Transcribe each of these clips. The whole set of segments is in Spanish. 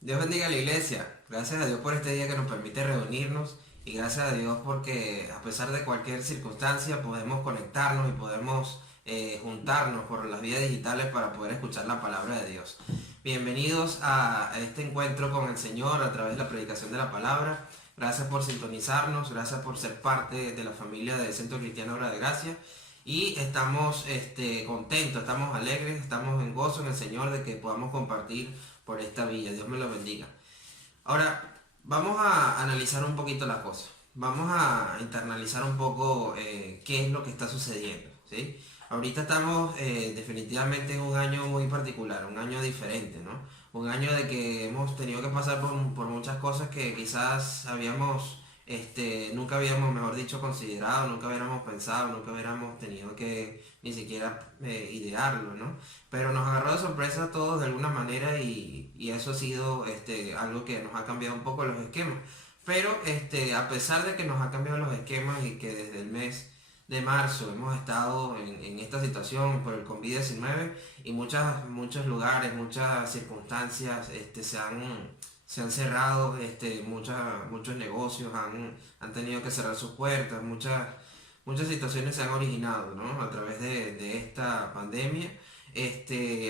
Dios bendiga a la iglesia. Gracias a Dios por este día que nos permite reunirnos y gracias a Dios porque a pesar de cualquier circunstancia podemos conectarnos y podemos juntarnos por las vías digitales para poder escuchar la palabra de Dios. Bienvenidos a este encuentro con el Señor a través de la predicación de la palabra. Gracias por sintonizarnos, gracias por ser parte de la familia de Centro Cristiano Obra de Gracia. Y estamos contentos, estamos alegres, estamos en gozo en el Señor de que podamos compartir por esta villa. Dios me lo bendiga. Ahora, vamos a analizar un poquito la cosa. Vamos a internalizar un poco qué es lo que está sucediendo, ¿sí? Ahorita estamos definitivamente en un año muy particular, un año diferente, ¿no? Un año de que hemos tenido que pasar por muchas cosas que quizás nunca habíamos, mejor dicho, considerado, nunca hubiéramos pensado, nunca hubiéramos tenido que ni siquiera idearlo, ¿no? Pero nos agarró de sorpresa a todos de alguna manera y eso ha sido algo que nos ha cambiado un poco los esquemas. Pero a pesar de que nos ha cambiado los esquemas y que desde el mes de marzo hemos estado en esta situación por el COVID-19 y muchos lugares, muchas circunstancias se han cerrado, muchos negocios han tenido que cerrar sus puertas, muchas situaciones se han originado, ¿no? A través de esta pandemia.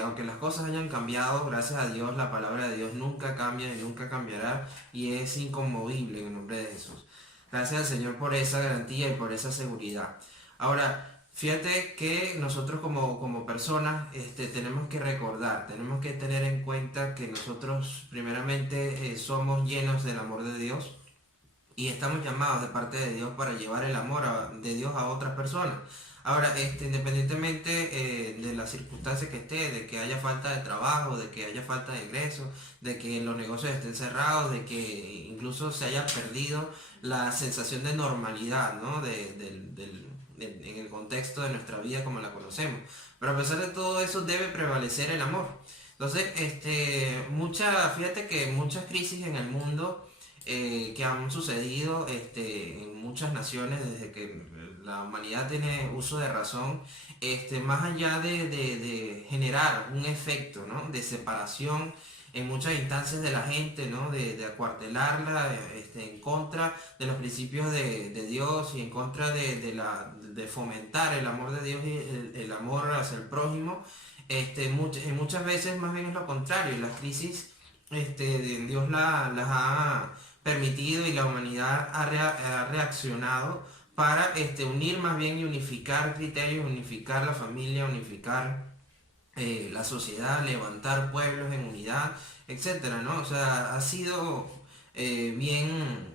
Aunque las cosas hayan cambiado, gracias a Dios, la palabra de Dios nunca cambia y nunca cambiará y es inconmovible en el nombre de Jesús. Gracias al Señor por esa garantía y por esa seguridad. Ahora, fíjate que nosotros como personas tenemos que recordar, tenemos que tener en cuenta que nosotros primeramente somos llenos del amor de Dios y estamos llamados de parte de Dios para llevar el amor de Dios a otras personas. Ahora, independientemente de las circunstancias que esté, de que haya falta de trabajo, de que haya falta de ingresos, de que los negocios estén cerrados, de que incluso se haya perdido la sensación de normalidad, ¿no? En el contexto de nuestra vida como la conocemos. Pero a pesar de todo eso debe prevalecer el amor. Entonces, fíjate que muchas crisis en el mundo que han sucedido en muchas naciones desde que la humanidad tiene uso de razón, más allá de generar un efecto, ¿no? De separación en muchas instancias de la gente, ¿no? De acuartelarla en contra de los principios de Dios y en contra de fomentar el amor de Dios y el amor hacia el prójimo. Muchas veces más bien es lo contrario, las crisis Dios las ha permitido y la humanidad ha reaccionado para unir más bien y unificar criterios, unificar la familia, unificar la sociedad, levantar pueblos en unidad, etcétera, ¿no? O sea, ha sido bien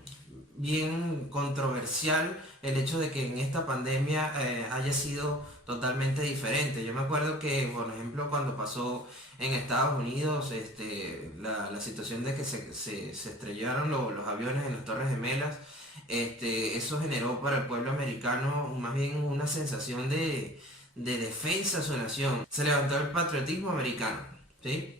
controversial el hecho de que en esta pandemia haya sido totalmente diferente. Yo me acuerdo que, por ejemplo, cuando pasó en Estados Unidos la situación de que se estrellaron los aviones en las Torres Gemelas, eso generó para el pueblo americano más bien una sensación de defensa a su nación. Se levantó el patriotismo americano, ¿sí?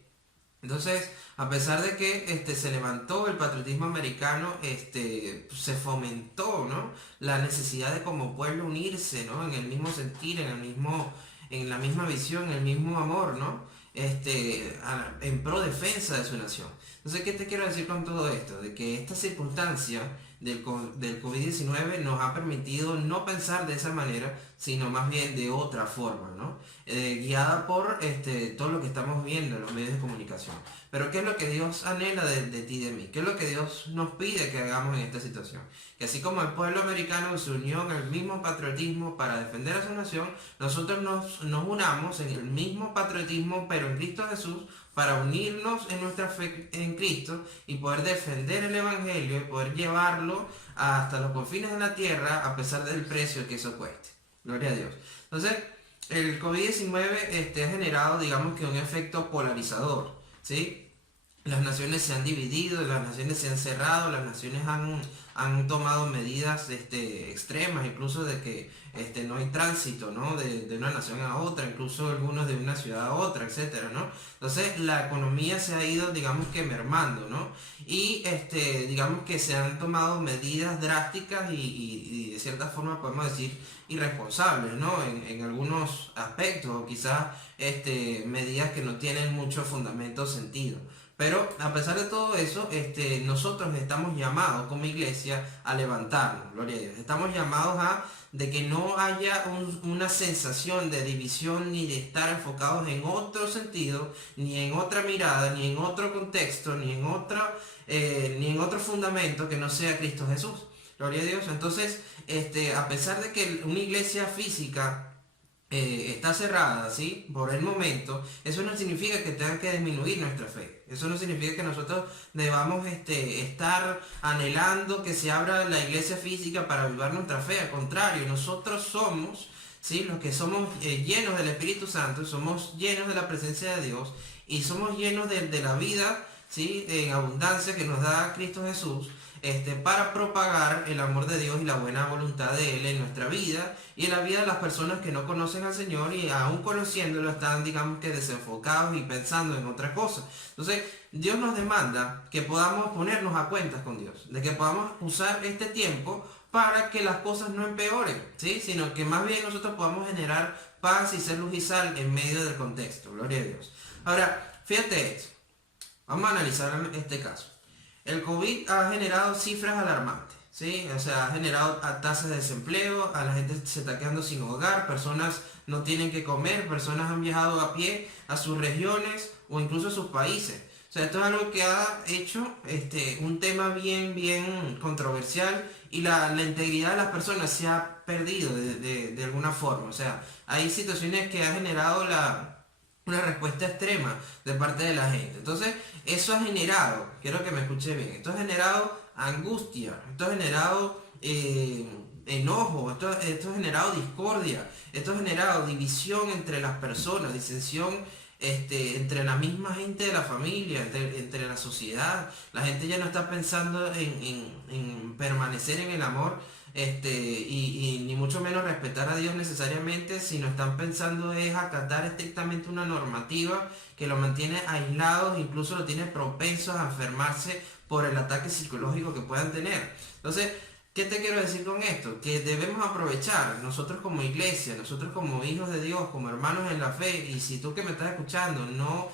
Entonces, a pesar de que se levantó el patriotismo americano, se fomentó, ¿no? La necesidad de como pueblo unirse, ¿no? En el mismo sentir, en la misma visión, en el mismo amor, ¿no? En pro defensa de su nación. Entonces, ¿qué te quiero decir con todo esto? De que esta circunstancia del COVID-19 nos ha permitido no pensar de esa manera, sino más bien de otra forma, ¿no? Guiada por todo lo que estamos viendo en los medios de comunicación. Pero ¿qué es lo que Dios anhela de ti y de mí? ¿Qué es lo que Dios nos pide que hagamos en esta situación? Que así como el pueblo americano se unió en el mismo patriotismo para defender a su nación, nosotros nos unamos en el mismo patriotismo, pero en Cristo Jesús, para unirnos en nuestra fe en Cristo y poder defender el Evangelio y poder llevarlo hasta los confines de la tierra a pesar del precio que eso cueste. Gloria a Dios. Entonces, el COVID-19 ha generado, digamos que un efecto polarizador, ¿sí? Las naciones se han dividido, las naciones se han cerrado, las naciones han tomado medidas extremas, incluso de que no hay tránsito, ¿no? De una nación a otra, incluso algunos de una ciudad a otra, etcétera, ¿no? Entonces la economía se ha ido, digamos que mermando, ¿no? Y digamos que se han tomado medidas drásticas y de cierta forma podemos decir irresponsables, ¿no? En algunos aspectos, o quizás medidas que no tienen mucho fundamento o sentido. Pero a pesar de todo eso, nosotros estamos llamados como iglesia a levantarnos, gloria a Dios. Estamos llamados a de que no haya una sensación de división ni de estar enfocados en otro sentido, ni en otra mirada, ni en otro contexto, ni en otro fundamento que no sea Cristo Jesús. Gloria a Dios. Entonces, a pesar de que una iglesia física está cerrada, ¿sí? Por el momento, eso no significa que tenga que disminuir nuestra fe. Eso no significa que nosotros debamos estar anhelando que se abra la iglesia física para avivar nuestra fe. Al contrario, nosotros somos, ¿sí? Los que somos llenos del Espíritu Santo, somos llenos de la presencia de Dios y somos llenos de la vida, ¿sí? En abundancia que nos da Cristo Jesús. Para propagar el amor de Dios y la buena voluntad de Él en nuestra vida y en la vida de las personas que no conocen al Señor y aún conociéndolo están, digamos que desenfocados y pensando en otra cosa. Entonces, Dios nos demanda que podamos ponernos a cuentas con Dios, de que podamos usar este tiempo para que las cosas no empeoren, ¿sí? Sino que más bien nosotros podamos generar paz y ser luz y sal en medio del contexto. Gloria a Dios. Ahora, fíjate esto. Vamos a analizar este caso. El COVID ha generado cifras alarmantes, ¿sí? O sea, ha generado tasas de desempleo, a la gente se está quedando sin hogar, personas no tienen que comer, personas han viajado a pie a sus regiones o incluso a sus países. O sea, esto es algo que ha hecho un tema bien controversial y la integridad de las personas se ha perdido de alguna forma. O sea, hay situaciones que ha generado una respuesta extrema de parte de la gente. Entonces, eso ha generado, quiero que me escuche bien, esto ha generado angustia, esto ha generado enojo, esto ha generado discordia, esto ha generado división entre las personas, disensión entre la misma gente de la familia, entre la sociedad. La gente ya no está pensando en permanecer en el amor, y ni mucho menos respetar a Dios necesariamente, sino están pensando es acatar estrictamente una normativa que lo mantiene aislados, incluso lo tiene propensos a enfermarse por el ataque psicológico que puedan tener. Entonces, ¿qué te quiero decir con esto? Que debemos aprovechar nosotros como iglesia, nosotros como hijos de Dios, como hermanos en la fe, y si tú que me estás escuchando no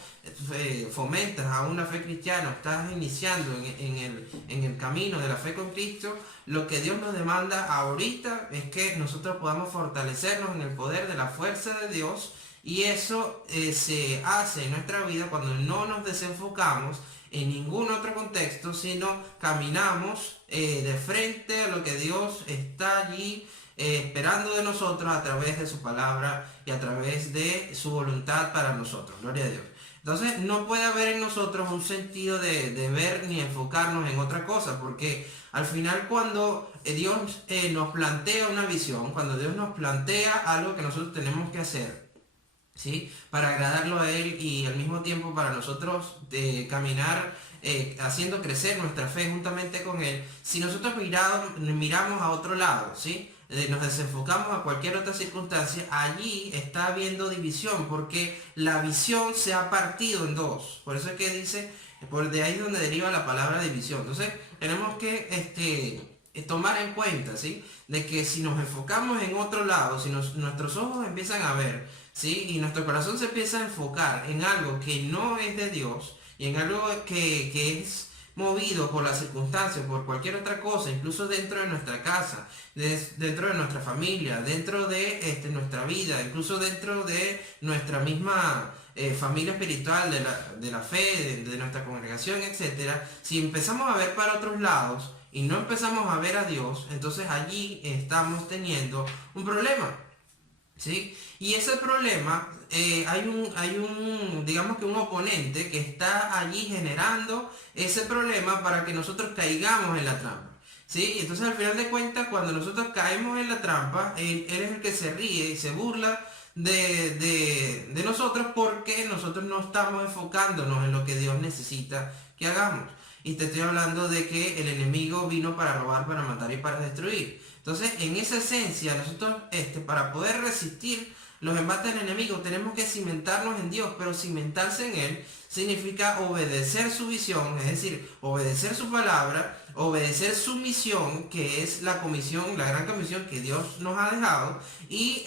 fomentas a una fe cristiana, estás iniciando en el camino de la fe con Cristo, lo que Dios nos demanda ahorita es que nosotros podamos fortalecernos en el poder de la fuerza de Dios, y eso se hace en nuestra vida cuando no nos desenfocamos en ningún otro contexto, sino caminamos de frente a lo que Dios está allí esperando de nosotros a través de su palabra y a través de su voluntad para nosotros. Gloria a Dios. Entonces no puede haber en nosotros un sentido de ver ni enfocarnos en otra cosa, porque al final cuando Dios nos plantea una visión, cuando Dios nos plantea algo que nosotros tenemos que hacer, ¿sí? Para agradarlo a Él y al mismo tiempo para nosotros caminar haciendo crecer nuestra fe juntamente con Él, si nosotros miramos a otro lado, ¿sí? Nos desenfocamos a cualquier otra circunstancia, allí está habiendo división, porque la visión se ha partido en dos. Por eso es que dice, por de ahí es donde deriva la palabra división. Entonces tenemos que tomar en cuenta, ¿sí? De que si nos enfocamos en otro lado, si nuestros ojos empiezan a ver, ¿sí? Y nuestro corazón se empieza a enfocar en algo que no es de Dios y en algo que es movido por las circunstancias, por cualquier otra cosa, incluso dentro de nuestra casa, dentro de nuestra familia, dentro de nuestra vida, incluso dentro de nuestra misma familia espiritual, de la fe, de nuestra congregación, etcétera. Si empezamos a ver para otros lados y no empezamos a ver a Dios, entonces allí estamos teniendo un problema, ¿sí? Y ese problema, digamos que un oponente que está allí generando ese problema para que nosotros caigamos en la trampa, ¿sí? Entonces al final de cuentas, cuando nosotros caemos en la trampa, él es el que se ríe y se burla de nosotros, porque nosotros no estamos enfocándonos en lo que Dios necesita que hagamos. Y te estoy hablando de que el enemigo vino para robar, para matar y para destruir. Entonces, en esa esencia, nosotros para poder resistir los embates del enemigo tenemos que cimentarnos en Dios, pero cimentarse en Él significa obedecer su visión, es decir, obedecer su palabra, obedecer su misión, que es la comisión, la gran comisión que Dios nos ha dejado, y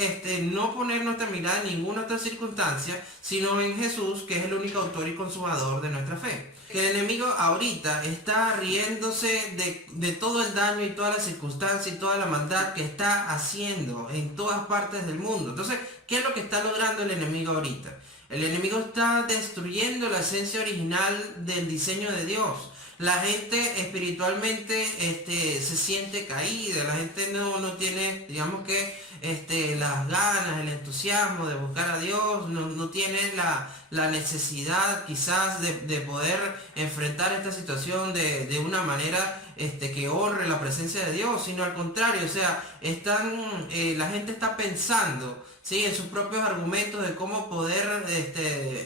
no poner nuestra mirada en ninguna otra circunstancia, sino en Jesús, que es el único autor y consumador de nuestra fe. Que el enemigo ahorita está riéndose de todo el daño y toda la circunstancia y toda la maldad que está haciendo en todas partes del mundo. Entonces, ¿qué es lo que está logrando el enemigo ahorita? El enemigo está destruyendo la esencia original del diseño de Dios. La gente espiritualmente se siente caída, la gente no tiene, digamos que, las ganas, el entusiasmo de buscar a Dios, no tiene la necesidad quizás de poder enfrentar esta situación de una manera que honre la presencia de Dios, sino al contrario, o sea, la gente está pensando, ¿sí?, en sus propios argumentos de cómo poder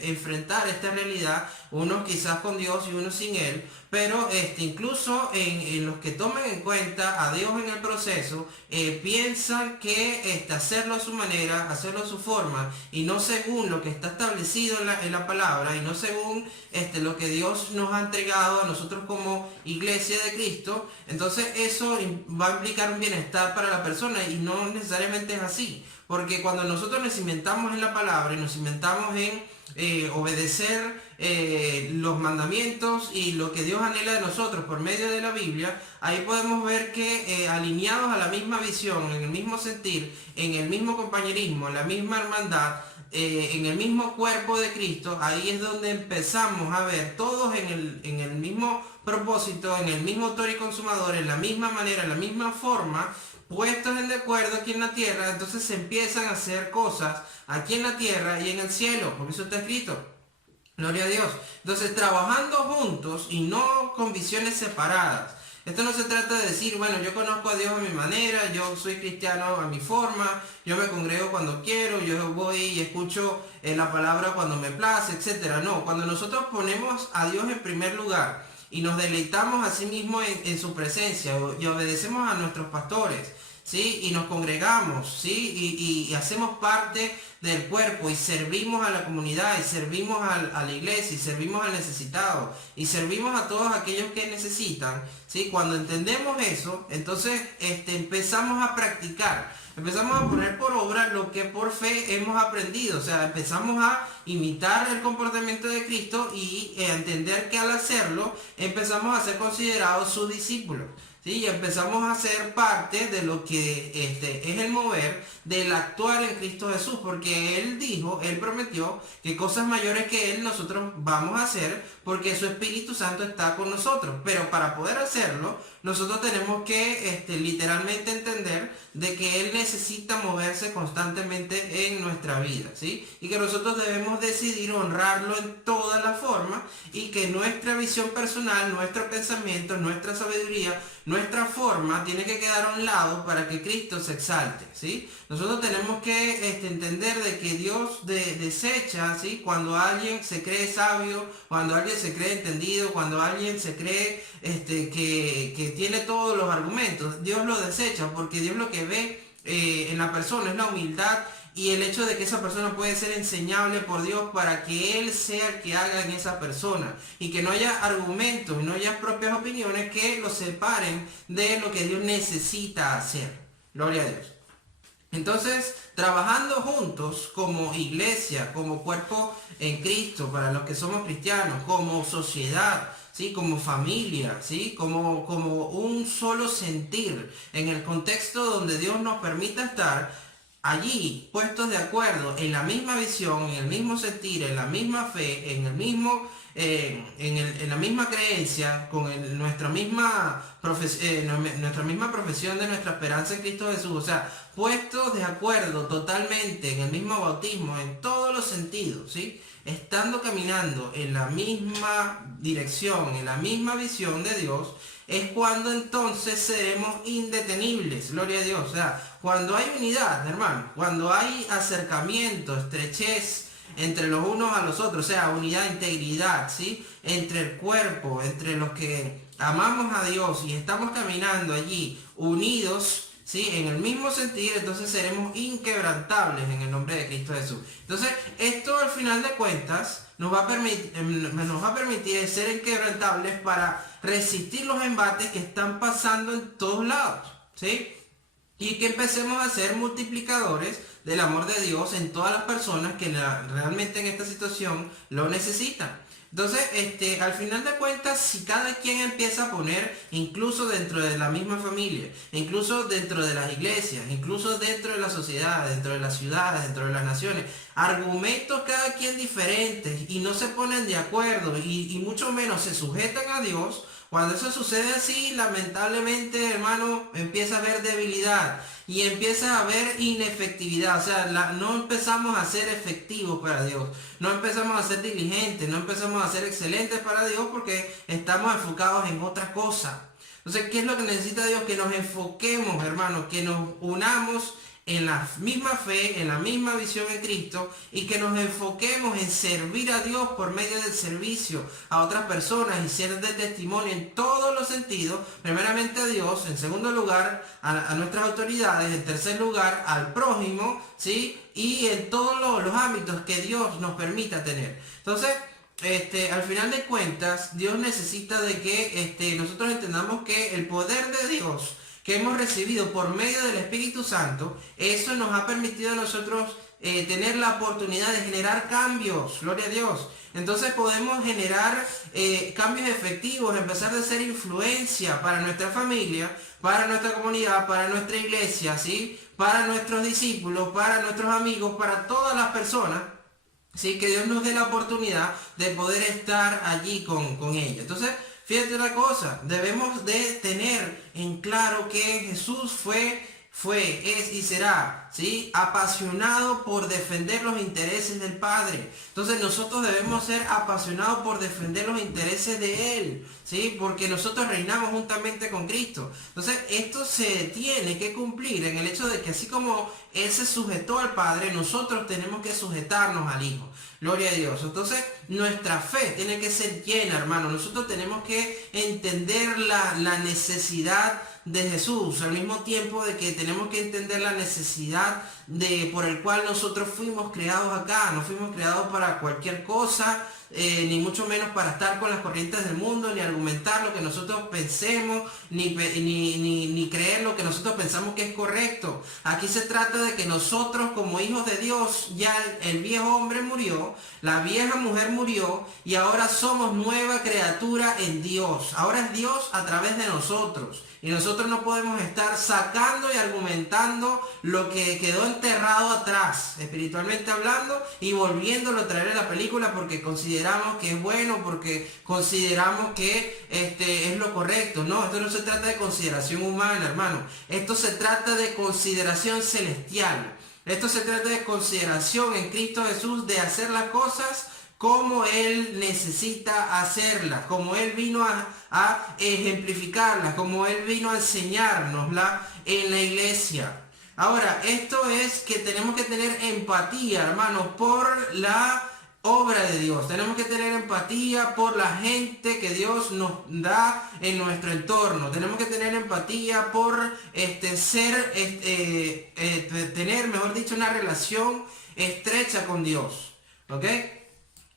enfrentar esta realidad, unos quizás con Dios y unos sin Él, pero incluso en los que toman en cuenta a Dios en el proceso, piensan que hacerlo a su manera, hacerlo a su forma, y no según lo que está establecido en la palabra, y no según lo que Dios nos ha entregado a nosotros como iglesia de Cristo. Entonces eso va a implicar un bienestar para la persona, y no necesariamente es así. Porque cuando nosotros nos cimentamos en la palabra y nos cimentamos en obedecer los mandamientos y lo que Dios anhela de nosotros por medio de la Biblia, ahí podemos ver que alineados a la misma visión, en el mismo sentir, en el mismo compañerismo, en la misma hermandad, en el mismo cuerpo de Cristo, ahí es donde empezamos a ver todos en el mismo propósito, en el mismo autor y consumador, en la misma manera, en la misma forma, puestos en de acuerdo aquí en la tierra. Entonces se empiezan a hacer cosas aquí en la tierra y en el cielo, porque eso está escrito. Gloria a Dios. Entonces, trabajando juntos y no con visiones separadas. Esto no se trata de decir, bueno, yo conozco a Dios a mi manera, yo soy cristiano a mi forma, yo me congrego cuando quiero, yo voy y escucho la palabra cuando me place, etc. No, cuando nosotros ponemos a Dios en primer lugar y nos deleitamos a sí mismo en su presencia y obedecemos a nuestros pastores, ¿sí?, y nos congregamos, ¿sí?, y hacemos parte del cuerpo y servimos a la comunidad y servimos a la iglesia y servimos al necesitado y servimos a todos aquellos que necesitan, ¿sí? Cuando entendemos eso, entonces empezamos a practicar, empezamos a poner por obra lo que por fe hemos aprendido. O sea, empezamos a imitar el comportamiento de Cristo y a entender que al hacerlo empezamos a ser considerados sus discípulos. ¿Sí? Y empezamos a ser parte de lo que es el mover del actuar en Cristo Jesús, porque Él dijo, Él prometió que cosas mayores que Él nosotros vamos a hacer, porque su Espíritu Santo está con nosotros. Pero para poder hacerlo, nosotros tenemos que literalmente entender de que Él necesita moverse constantemente en nuestra vida, ¿sí? Y que nosotros debemos decidir honrarlo en todas las formas, y que nuestra visión personal, nuestro pensamiento, nuestra sabiduría, nuestra forma tiene que quedar a un lado para que Cristo se exalte, ¿sí? Nosotros tenemos que entender de que Dios desecha, ¿sí?, cuando alguien se cree sabio, cuando alguien se cree entendido, cuando alguien se cree que tiene todos los argumentos. Dios lo desecha, porque Dios lo que ve en la persona es la humildad y el hecho de que esa persona puede ser enseñable por Dios para que Él sea el que haga en esa persona, y que no haya argumentos, no haya propias opiniones que lo separen de lo que Dios necesita hacer. Gloria a Dios. Entonces, trabajando juntos como iglesia, como cuerpo en Cristo, para los que somos cristianos, como sociedad, ¿sí?, como familia, ¿sí?, como un solo sentir, en el contexto donde Dios nos permita estar allí, puestos de acuerdo en la misma visión, en el mismo sentir, en la misma fe, en el mismo en la misma creencia, con nuestra misma profesión de nuestra esperanza en Cristo Jesús. O sea, puestos de acuerdo totalmente en el mismo bautismo, en todos los sentidos, ¿sí?, estando caminando en la misma dirección, en la misma visión de Dios, es cuando entonces seremos indetenibles. Gloria a Dios. O sea, cuando hay unidad, hermano, cuando hay acercamiento, estrechez entre los unos a los otros, o sea, unidad, integridad, ¿sí?, entre el cuerpo, entre los que amamos a Dios y estamos caminando allí unidos, ¿sí? En el mismo sentir, entonces seremos inquebrantables en el nombre de Cristo Jesús. Entonces, esto al final de cuentas nos va a permitir ser inquebrantables para resistir los embates que están pasando en todos lados, ¿sí? Y que empecemos a ser multiplicadores del amor de Dios en todas las personas que realmente en esta situación lo necesitan. Entonces, al final de cuentas, si cada quien empieza a poner, incluso dentro de la misma familia, incluso dentro de las iglesias, incluso dentro de la sociedad, dentro de las ciudades, dentro de las naciones, argumentos cada quien diferentes y no se ponen de acuerdo y mucho menos se sujetan a Dios, cuando eso sucede así, lamentablemente, hermano, empieza a haber debilidad y empieza a haber inefectividad. O sea, no empezamos a ser efectivos para Dios, no empezamos a ser diligentes, no empezamos a ser excelentes para Dios porque estamos enfocados en otra cosa. Entonces, ¿qué es lo que necesita Dios? Que nos enfoquemos, hermano, que nos unamos en la misma fe, en la misma visión en Cristo y que nos enfoquemos en servir a Dios por medio del servicio a otras personas y ser de testimonio en todos los sentidos, primeramente a Dios, en segundo lugar a nuestras autoridades, en tercer lugar al prójimo, ¿sí? Y en todos los ámbitos que Dios nos permita tener. Entonces, al final de cuentas, Dios necesita de que nosotros entendamos que el poder de Dios que hemos recibido por medio del Espíritu Santo, eso nos ha permitido a nosotros tener la oportunidad de generar cambios, gloria a Dios. Entonces podemos generar cambios efectivos, empezar a ser influencia para nuestra familia, para nuestra comunidad, para nuestra iglesia, ¿sí? Para nuestros discípulos, para nuestros amigos, para todas las personas. Sí, que Dios nos dé la oportunidad de poder estar allí con ella. Entonces, fíjate una cosa, debemos de tener en claro que Jesús es y será, ¿sí? Apasionado por defender los intereses del Padre. Entonces nosotros debemos ser apasionados por defender los intereses de Él, ¿sí? Porque nosotros reinamos juntamente con Cristo. Entonces esto se tiene que cumplir en el hecho de que así como Él se sujetó al Padre, nosotros tenemos que sujetarnos al Hijo. Gloria a Dios. Entonces nuestra fe tiene que ser llena, hermano. Nosotros tenemos que entender la necesidad de Jesús, al mismo tiempo de que tenemos que entender la necesidad por el cual nosotros fuimos creados acá. No fuimos creados para cualquier cosa, ni mucho menos para estar con las corrientes del mundo, ni argumentar lo que nosotros pensemos, ni creer lo que nosotros pensamos que es correcto. Aquí se trata de que nosotros como hijos de Dios, ya el viejo hombre murió, la vieja mujer murió y ahora somos nueva criatura en Dios. Ahora es Dios a través de nosotros. Y nosotros no podemos estar sacando y argumentando lo que quedó enterrado atrás, espiritualmente hablando, y volviéndolo a traer a la película porque consideramos que es bueno, porque consideramos que es lo correcto. No, esto no se trata de consideración humana, hermano. Esto se trata de consideración celestial. Esto se trata de consideración en Cristo Jesús, de hacer las cosas como Él necesita hacerlas, como Él vino a ejemplificarlas, como Él vino a enseñárnosla en la iglesia. Ahora, esto es que tenemos que tener empatía, hermanos, por la obra de Dios. Tenemos que tener empatía por la gente que Dios nos da en nuestro entorno. Tenemos que tener empatía por tener, mejor dicho, una relación estrecha con Dios. ¿Ok?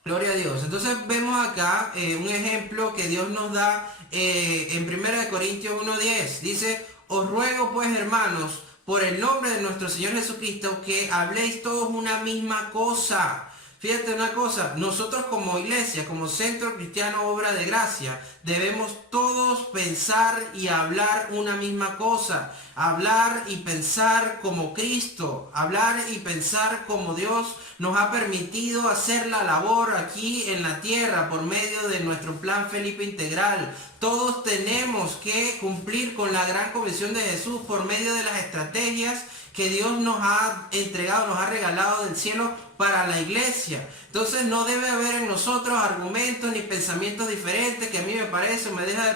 Gloria a Dios. Entonces vemos acá un ejemplo que Dios nos da en 1 Corintios 1:10. Dice, os ruego pues, hermanos, por el nombre de nuestro Señor Jesucristo, que habléis todos una misma cosa. Fíjate una cosa, nosotros como iglesia, como Centro Cristiano Obra de Gracia, debemos todos pensar y hablar una misma cosa. Hablar y pensar como Cristo, hablar y pensar como Dios nos ha permitido hacer la labor aquí en la tierra por medio de nuestro plan Felipe Integral. Todos tenemos que cumplir con la gran comisión de Jesús por medio de las estrategias que Dios nos ha entregado, nos ha regalado del cielo para la iglesia. Entonces no debe haber en nosotros argumentos ni pensamientos diferentes que a mí me parece o me deja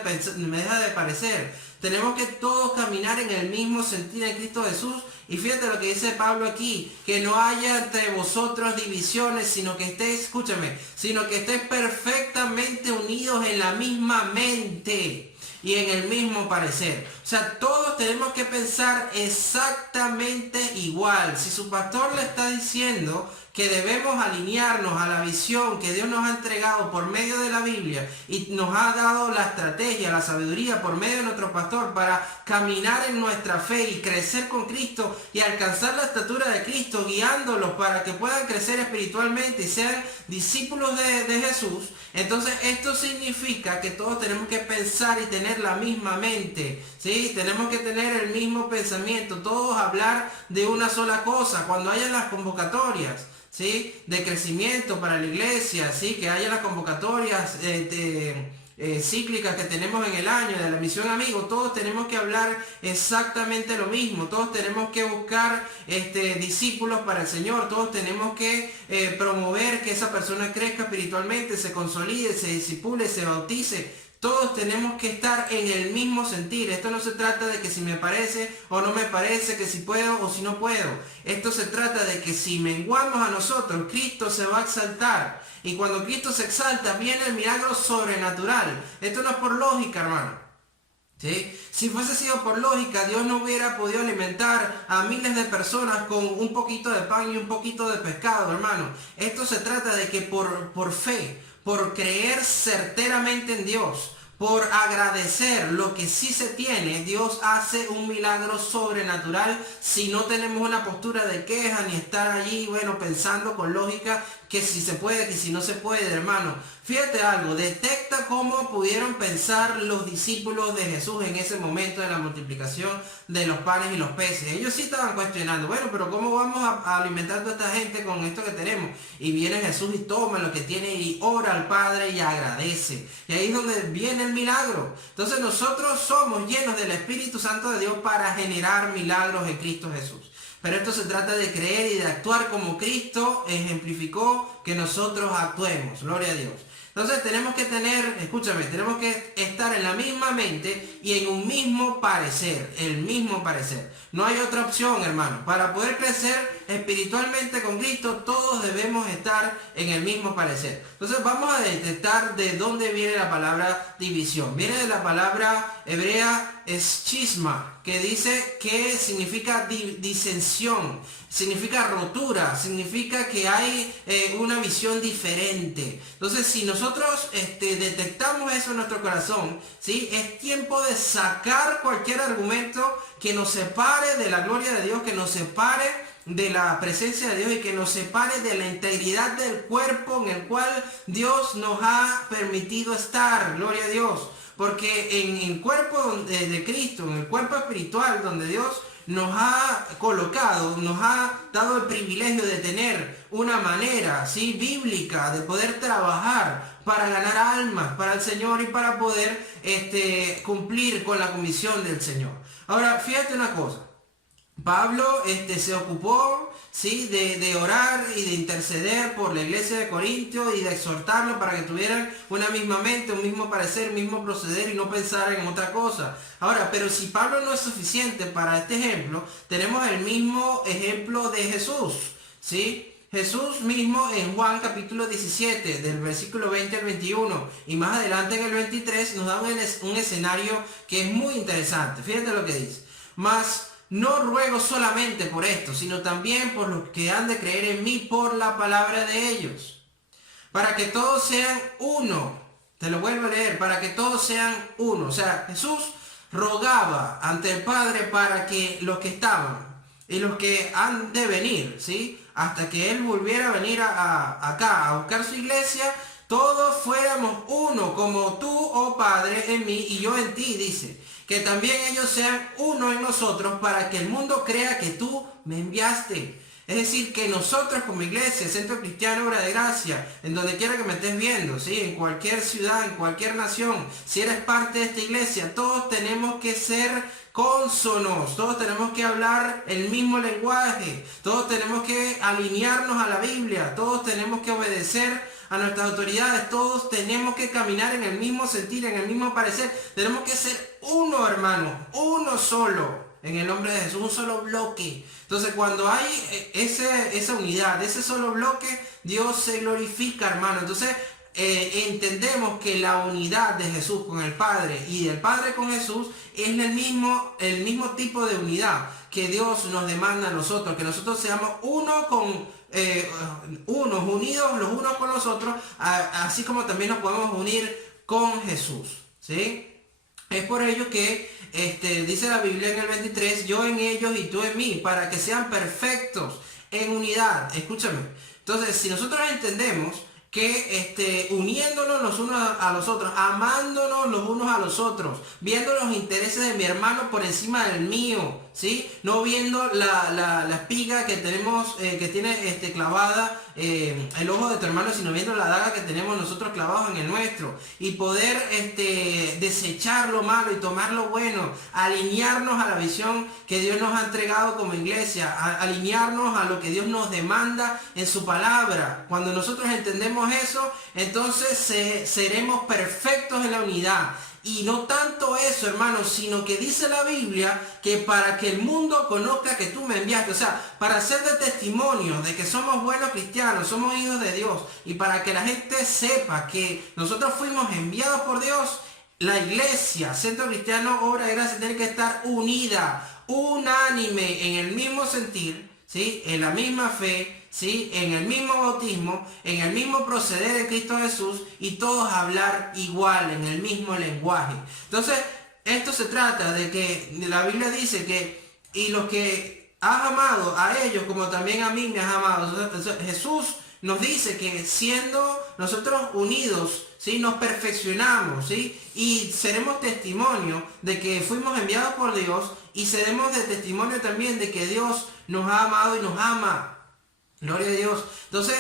de parecer. Tenemos que todos caminar en el mismo sentido en Cristo Jesús. Y fíjate lo que dice Pablo aquí, que no haya entre vosotros divisiones, sino que estéis perfectamente unidos en la misma mente y en el mismo parecer. O sea, todos tenemos que pensar exactamente igual. Si su pastor le está diciendo que debemos alinearnos a la visión que Dios nos ha entregado por medio de la Biblia y nos ha dado la estrategia, la sabiduría por medio de nuestro pastor para caminar en nuestra fe y crecer con Cristo y alcanzar la estatura de Cristo, guiándolos para que puedan crecer espiritualmente y sean discípulos de Jesús, entonces esto significa que todos tenemos que pensar y tener la misma mente, ¿sí? Tenemos que tener el mismo pensamiento, todos hablar de una sola cosa. Cuando hayan las convocatorias, ¿sí?, de crecimiento para la iglesia, ¿sí?, que haya las convocatorias cíclicas que tenemos en el año de la misión amigo, todos tenemos que hablar exactamente lo mismo, todos tenemos que buscar discípulos para el Señor, todos tenemos que promover que esa persona crezca espiritualmente, se consolide, se discipule, se bautice. Todos tenemos que estar en el mismo sentir. Esto no se trata de que si me parece o no me parece, que si puedo o si no puedo. Esto se trata de que si menguamos a nosotros, Cristo se va a exaltar. Y cuando Cristo se exalta, viene el milagro sobrenatural. Esto no es por lógica, hermano. ¿Sí? Si fuese sido por lógica, Dios no hubiera podido alimentar a miles de personas con un poquito de pan y un poquito de pescado, hermano. Esto se trata de que por fe, por creer certeramente en Dios, por agradecer lo que sí se tiene, Dios hace un milagro sobrenatural si no tenemos una postura de queja ni estar allí, bueno, pensando con lógica que si se puede, que si no se puede, hermano. Fíjate algo, detecta cómo pudieron pensar los discípulos de Jesús en ese momento de la multiplicación de los panes y los peces. Ellos sí estaban cuestionando, bueno, pero ¿cómo vamos a alimentar a toda esta gente con esto que tenemos? Y viene Jesús y toma lo que tiene y ora al Padre y agradece. Y ahí es donde viene el milagro. Entonces nosotros somos llenos del Espíritu Santo de Dios para generar milagros en Cristo Jesús. Pero esto se trata de creer y de actuar como Cristo ejemplificó que nosotros actuemos. Gloria a Dios. Entonces tenemos que tener, escúchame, tenemos que estar en la misma mente y en un mismo parecer, el mismo parecer. No hay otra opción, hermano. Para poder crecer espiritualmente con Cristo, todos debemos estar en el mismo parecer. Entonces vamos a detectar de dónde viene la palabra división. Viene de la palabra hebrea eschisma, que dice que significa disensión, significa rotura, significa que hay una visión diferente. Entonces si nosotros detectamos eso en nuestro corazón, ¿sí?, es tiempo de sacar cualquier argumento que nos separe de la gloria de Dios, que nos separe de la presencia de Dios y que nos separe de la integridad del cuerpo en el cual Dios nos ha permitido estar. Gloria a Dios. Porque en el cuerpo de Cristo, en el cuerpo espiritual donde Dios nos ha colocado, nos ha dado el privilegio de tener una manera, ¿sí?, bíblica de poder trabajar para ganar almas para el Señor y para poder cumplir con la comisión del Señor. Ahora, fíjate una cosa. Pablo se ocupó, ¿sí?, de orar y de interceder por la iglesia de Corintio y de exhortarlo para que tuvieran una misma mente, un mismo parecer, un mismo proceder y no pensaran en otra cosa. Ahora, pero si Pablo no es suficiente para este ejemplo, tenemos el mismo ejemplo de Jesús, ¿sí? Jesús mismo en Juan capítulo 17, del versículo 20 al 21 y más adelante en el 23 nos da un escenario que es muy interesante. Fíjate lo que dice. Mas no ruego solamente por esto, sino también por los que han de creer en mí por la palabra de ellos, para que todos sean uno. Te lo vuelvo a leer, para que todos sean uno. O sea, Jesús rogaba ante el Padre para que los que estaban y los que han de venir, ¿sí?, hasta que Él volviera a venir acá a buscar su iglesia, todos fuéramos uno, como tú, oh Padre, en mí y yo en ti, dice. Que también ellos sean uno en nosotros para que el mundo crea que tú me enviaste. Es decir, que nosotros como iglesia, Centro Cristiano Obra de Gracia, en donde quiera que me estés viendo, ¿sí?, en cualquier ciudad, en cualquier nación, si eres parte de esta iglesia, todos tenemos que ser cónsonos, todos tenemos que hablar el mismo lenguaje, todos tenemos que alinearnos a la Biblia, todos tenemos que obedecer a nuestras autoridades, todos tenemos que caminar en el mismo sentir, en el mismo parecer. Tenemos que ser uno, hermano, uno solo, en el nombre de Jesús, un solo bloque. Entonces cuando hay esa unidad, ese solo bloque, Dios se glorifica, hermano. Entonces entendemos que la unidad de Jesús con el Padre y del Padre con Jesús es el mismo tipo de unidad que Dios nos demanda a nosotros, que nosotros seamos unos unidos los unos con los otros, así como también nos podemos unir con Jesús, ¿sí? Es por ello que dice la Biblia en el 23, yo en ellos y tú en mí, para que sean perfectos en unidad. Escúchame. Entonces, si nosotros entendemos que uniéndonos los unos a los otros, amándonos los unos a los otros, viendo los intereses de mi hermano por encima del mío, ¿sí? No viendo la espiga que tenemos, que tiene clavada el ojo de tu hermano, sino viendo la daga que tenemos nosotros clavados en el nuestro, y poder desechar lo malo y tomar lo bueno, alinearnos a la visión que Dios nos ha entregado como iglesia, alinearnos a lo que Dios nos demanda en su palabra. Cuando nosotros entendemos eso, entonces seremos perfectos en la unidad. Y no tanto eso, hermanos, sino que dice la Biblia que para que el mundo conozca que tú me enviaste, o sea, para ser de testimonio de que somos buenos cristianos, somos hijos de Dios, y para que la gente sepa que nosotros fuimos enviados por Dios, la iglesia, Centro Cristiano Obra de Gracia, tiene que estar unida, unánime, en el mismo sentir, ¿sí? En la misma fe, ¿sí? En el mismo bautismo, en el mismo proceder de Cristo Jesús, y todos hablar igual, en el mismo lenguaje. Entonces, esto se trata de que la Biblia dice que, y los que has amado a ellos, como también a mí me has amado. Entonces, Jesús nos dice que siendo nosotros unidos, ¿sí? Nos perfeccionamos, ¿sí? Y seremos testimonio de que fuimos enviados por Dios, y seremos de testimonio también de que Dios nos ha amado y nos ama. Gloria a Dios. Entonces,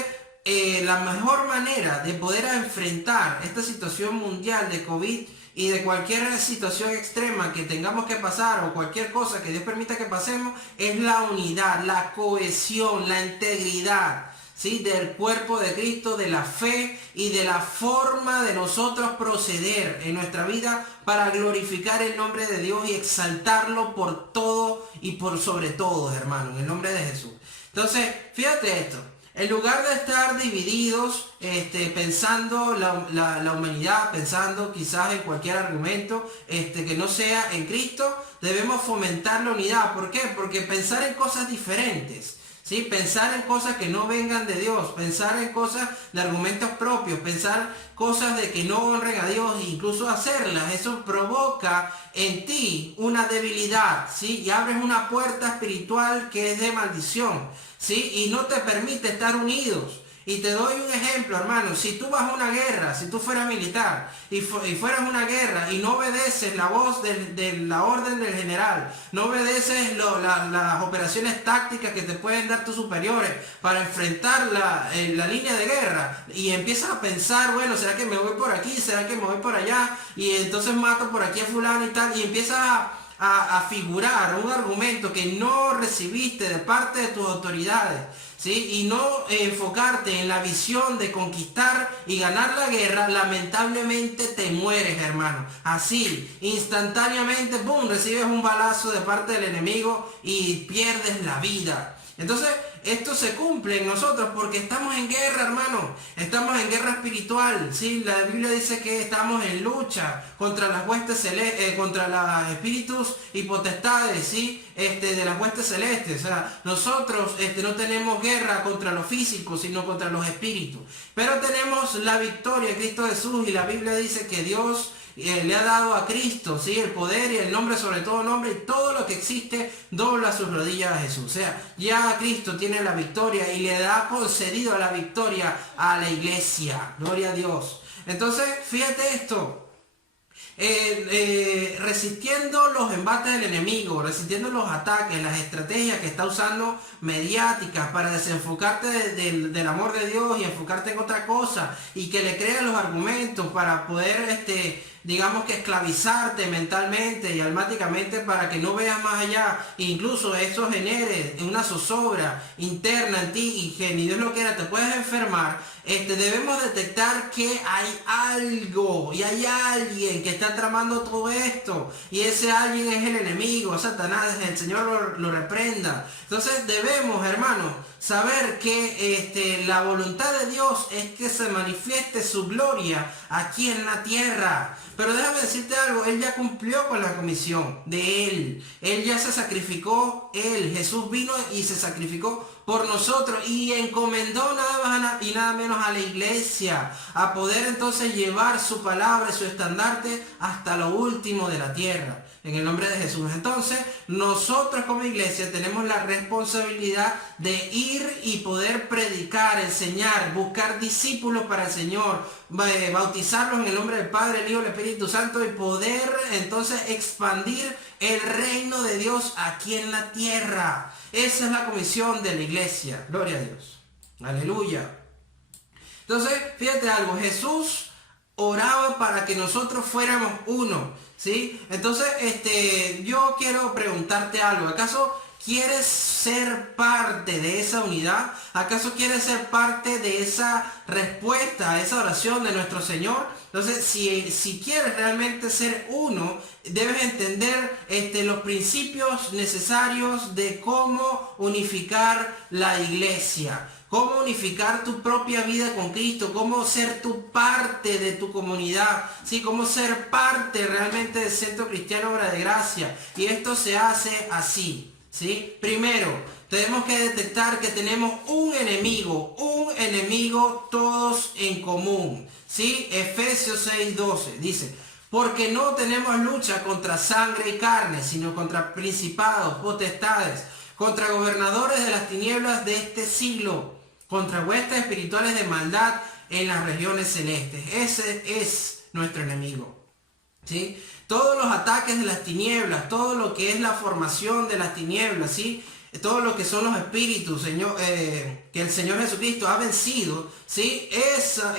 la mejor manera de poder enfrentar esta situación mundial de COVID y de cualquier situación extrema que tengamos que pasar, o cualquier cosa que Dios permita que pasemos, es la unidad, la cohesión, la integridad, ¿sí? Del cuerpo de Cristo, de la fe y de la forma de nosotros proceder en nuestra vida para glorificar el nombre de Dios y exaltarlo por todo y por sobre todo, hermano, en el nombre de Jesús. Entonces, fíjate esto, en lugar de estar divididos, pensando la humanidad, pensando quizás en cualquier argumento que no sea en Cristo, debemos fomentar la unidad. ¿Por qué? Porque pensar en cosas diferentes, ¿sí? Pensar en cosas que no vengan de Dios, pensar en cosas de argumentos propios, pensar cosas de que no honren a Dios e incluso hacerlas, eso provoca en ti una debilidad, ¿sí? Y abres una puerta espiritual que es de maldición, ¿sí? Y no te permite estar unidos. Y te doy un ejemplo, hermano. Si tú vas a una guerra, si tú fueras militar y fueras a una guerra y no obedeces la voz de la orden del general, no obedeces las operaciones tácticas que te pueden dar tus superiores para enfrentar la línea de guerra, y empiezas a pensar, bueno, ¿será que me voy por aquí? ¿Será que me voy por allá? Y entonces mato por aquí a fulano y tal, y empiezas a figurar un argumento que no recibiste de parte de tus autoridades, ¿sí? Y no enfocarte en la visión de conquistar y ganar la guerra, lamentablemente te mueres, hermano. Así, instantáneamente, ¡boom!, recibes un balazo de parte del enemigo y pierdes la vida. Entonces, esto se cumple en nosotros porque estamos en guerra, hermano. Estamos en guerra espiritual, ¿sí? La Biblia dice que estamos en lucha contra las huestes celestes, contra los espíritus y potestades, ¿sí? De las huestes celestes. O sea, nosotros no tenemos guerra contra lo físico, sino contra los espíritus. Pero tenemos la victoria en Cristo Jesús, y la Biblia dice que Dios le ha dado a Cristo, ¿sí?, el poder y el nombre sobre todo nombre, y todo lo que existe dobla sus rodillas a Jesús. O sea, ya Cristo tiene la victoria y le ha concedido la victoria a la iglesia. Gloria a Dios. Entonces, fíjate esto. Resistiendo los embates del enemigo, resistiendo los ataques, las estrategias que está usando mediáticas para desenfocarte del amor de Dios y enfocarte en otra cosa, y que le crean los argumentos para poder digamos que esclavizarte mentalmente y almáticamente para que no veas más allá. Incluso eso genere una zozobra interna en ti y que ni Dios lo quiera te puedes enfermar. Debemos detectar que hay algo y hay alguien que está tramando todo esto, y ese alguien es el enemigo, Satanás. El Señor lo reprenda. Entonces debemos, hermanos, saber que la voluntad de Dios es que se manifieste su gloria aquí en la tierra. Pero déjame decirte algo, Él ya cumplió con la comisión de Él. Él ya se sacrificó, Jesús vino y se sacrificó por nosotros y encomendó nada más y nada menos a la iglesia a poder entonces llevar su palabra y su estandarte hasta lo último de la tierra. En el nombre de Jesús. Entonces, nosotros como iglesia tenemos la responsabilidad de ir y poder predicar, enseñar, buscar discípulos para el Señor, bautizarlos en el nombre del Padre, el Hijo y el Espíritu Santo y poder entonces expandir el reino de Dios aquí en la tierra. Esa es la comisión de la iglesia. Gloria a Dios. Aleluya. Entonces, fíjate algo. Jesús oraba para que nosotros fuéramos uno. ¿Sí? Entonces, yo quiero preguntarte algo. ¿Acaso quieres ser parte de esa unidad? ¿Acaso quieres ser parte de esa respuesta a esa oración de nuestro Señor? Entonces, si quieres realmente ser uno, debes entender los principios necesarios de cómo unificar la iglesia. Cómo unificar tu propia vida con Cristo, cómo ser tu parte de tu comunidad, ¿sí? Cómo ser parte realmente del Centro Cristiano Obra de Gracia. Y esto se hace así, ¿sí? Primero, tenemos que detectar que tenemos un enemigo todos en común, ¿sí? Efesios 6:12 dice: porque no tenemos lucha contra sangre y carne, sino contra principados, potestades, contra gobernadores de las tinieblas de este siglo, contra huestes espirituales de maldad en las regiones celestes. Ese es nuestro enemigo, ¿sí? Todos los ataques de las tinieblas, todo lo que es la formación de las tinieblas, ¿sí? Todo lo que son los espíritus, Señor, que el Señor Jesucristo ha vencido, ¿sí? Esa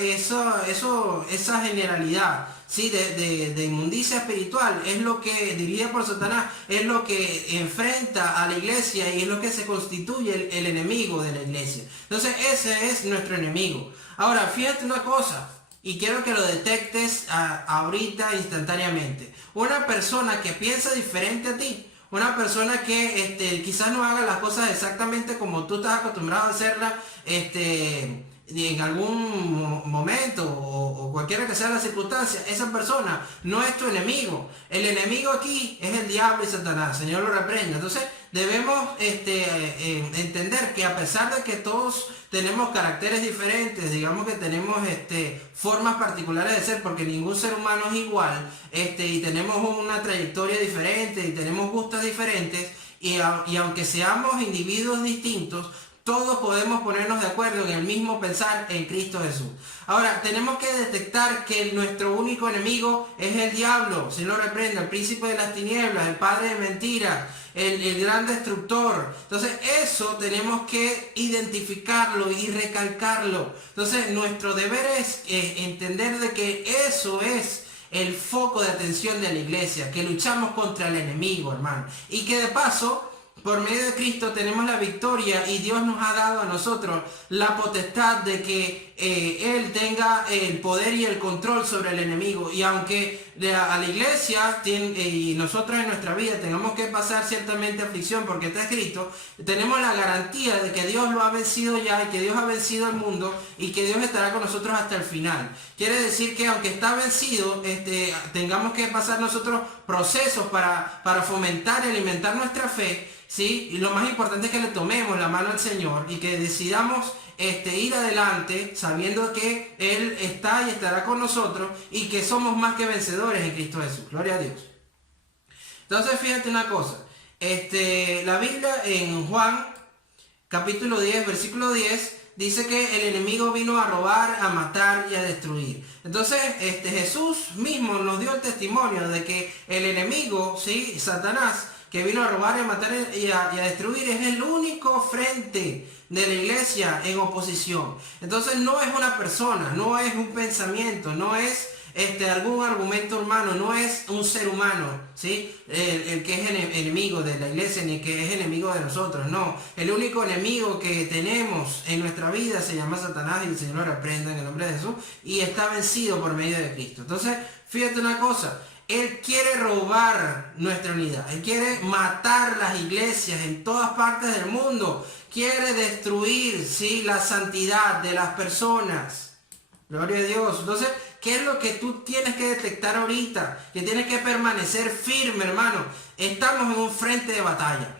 generalidad, ¿sí? de inmundicia espiritual es lo que, dirigida por Satanás, es lo que enfrenta a la iglesia y es lo que se constituye el enemigo de la iglesia. Entonces ese es nuestro enemigo. Ahora, fíjate una cosa, y quiero que lo detectes ahorita instantáneamente. Una persona que piensa diferente a ti, una persona que quizás no haga las cosas exactamente como tú estás acostumbrado a hacerlas en algún momento o cualquiera que sea la circunstancia, esa persona no es tu enemigo. El enemigo aquí es el diablo y Satanás. Señor lo reprenda. Entonces debemos entender que a pesar de que todos tenemos caracteres diferentes, digamos que tenemos formas particulares de ser, porque ningún ser humano es igual, y tenemos una trayectoria diferente y tenemos gustos diferentes, y aunque seamos individuos distintos, todos podemos ponernos de acuerdo en el mismo pensar en Cristo Jesús. Ahora, tenemos que detectar que nuestro único enemigo es el diablo, si lo reprenda, el príncipe de las tinieblas, el padre de mentiras, el gran destructor. Entonces, eso tenemos que identificarlo y recalcarlo. Entonces, nuestro deber es entender de que eso es el foco de atención de la iglesia, que luchamos contra el enemigo, hermano. Y que de paso, por medio de Cristo tenemos la victoria y Dios nos ha dado a nosotros la potestad de que Él tenga el poder y el control sobre el enemigo. Y aunque a la iglesia y nosotros en nuestra vida tengamos que pasar ciertamente aflicción, porque está escrito, tenemos la garantía de que Dios lo ha vencido ya y que Dios ha vencido al mundo y que Dios estará con nosotros hasta el final. Quiere decir que aunque está vencido, tengamos que pasar nosotros procesos para fomentar y alimentar nuestra fe, ¿sí? Y lo más importante es que le tomemos la mano al Señor y que decidamos ir adelante sabiendo que Él está y estará con nosotros y que somos más que vencedores en Cristo Jesús. Gloria a Dios. Entonces fíjate una cosa. La Biblia en Juan capítulo 10, versículo 10 dice que el enemigo vino a robar, a matar y a destruir. Entonces Jesús mismo nos dio el testimonio de que el enemigo, ¿sí? Satanás, que vino a robar, a matar y a destruir, es el único frente de la iglesia en oposición. Entonces no es una persona, no es un pensamiento, no es algún argumento humano, no es un ser humano, ¿sí? El que es enemigo de la iglesia ni que es enemigo de nosotros, no. El único enemigo que tenemos en nuestra vida se llama Satanás y el Señor lo reprenda en el nombre de Jesús y está vencido por medio de Cristo. Entonces, fíjate una cosa. Él quiere robar nuestra unidad. Él quiere matar las iglesias en todas partes del mundo. Quiere destruir, ¿sí?, la santidad de las personas. Gloria a Dios. Entonces, ¿qué es lo que tú tienes que detectar ahorita? Que tienes que permanecer firme, hermano. Estamos en un frente de batalla.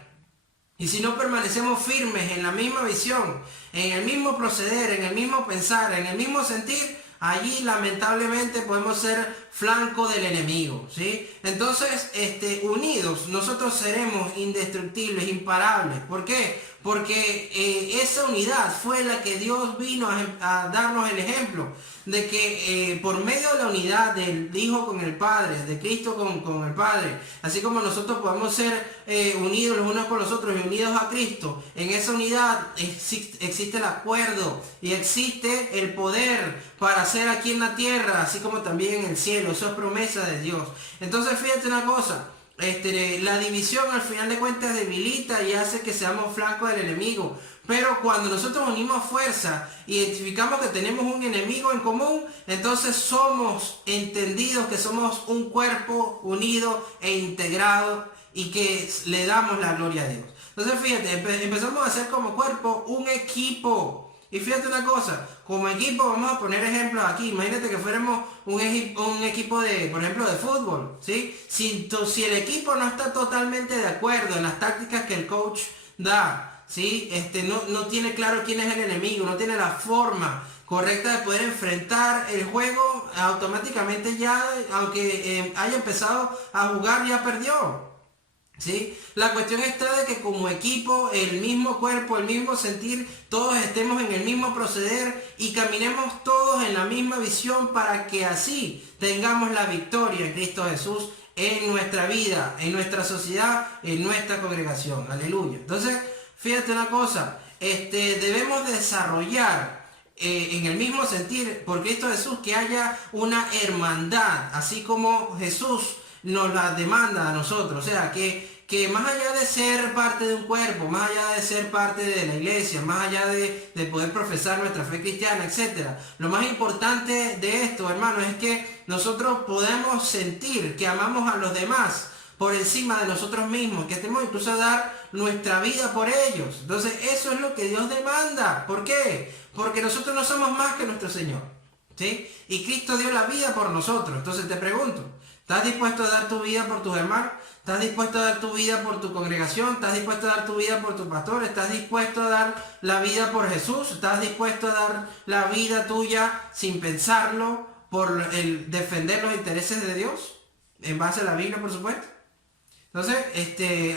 Y si no permanecemos firmes en la misma visión, en el mismo proceder, en el mismo pensar, en el mismo sentir, allí lamentablemente podemos ser flanco del enemigo, ¿sí? Entonces, unidos, nosotros seremos indestructibles, imparables. ¿Por qué? Porque esa unidad fue la que Dios vino a darnos el ejemplo de que por medio de la unidad del Hijo con el Padre, de Cristo con el Padre, así como nosotros podemos ser unidos los unos con los otros y unidos a Cristo, en esa unidad existe el acuerdo y existe el poder para hacer aquí en la tierra, así como también en el cielo. Eso es promesa de Dios. Entonces, fíjate una cosa. La división al final de cuentas debilita y hace que seamos flancos del enemigo. Pero cuando nosotros unimos fuerza, identificamos que tenemos un enemigo en común, entonces somos entendidos que somos un cuerpo unido e integrado y que le damos la gloria a Dios. Entonces fíjate, empezamos a ser como cuerpo un equipo. Y fíjate una cosa, como equipo vamos a poner ejemplos aquí. Imagínate que fuéramos un equipo de, por ejemplo, de fútbol, ¿sí? Si el equipo no está totalmente de acuerdo en las tácticas que el coach da, ¿sí? No tiene claro quién es el enemigo, no tiene la forma correcta de poder enfrentar el juego, automáticamente ya, aunque haya empezado a jugar, ya perdió. ¿Sí? La cuestión está de que como equipo, el mismo cuerpo, el mismo sentir, todos estemos en el mismo proceder y caminemos todos en la misma visión para que así tengamos la victoria en Cristo Jesús en nuestra vida, en nuestra sociedad, en nuestra congregación. Aleluya. Entonces, fíjate una cosa, debemos desarrollar en el mismo sentir por Cristo Jesús que haya una hermandad, así como Jesús nos la demanda a nosotros. O sea, que más allá de ser parte de un cuerpo, más allá de ser parte de la iglesia, más allá de poder profesar nuestra fe cristiana, etc., lo más importante de esto, hermano, es que nosotros podemos sentir que amamos a los demás por encima de nosotros mismos, que estemos incluso a dar nuestra vida por ellos. Entonces, eso es lo que Dios demanda. ¿Por qué? Porque nosotros no somos más que nuestro Señor, ¿sí? Y Cristo dio la vida por nosotros. Entonces te pregunto, ¿estás dispuesto a dar tu vida por tus hermanos? ¿Estás dispuesto a dar tu vida por tu congregación? ¿Estás dispuesto a dar tu vida por tu pastor? ¿Estás dispuesto a dar la vida por Jesús? ¿Estás dispuesto a dar la vida tuya sin pensarlo por el defender los intereses de Dios? En base a la Biblia, por supuesto. Entonces,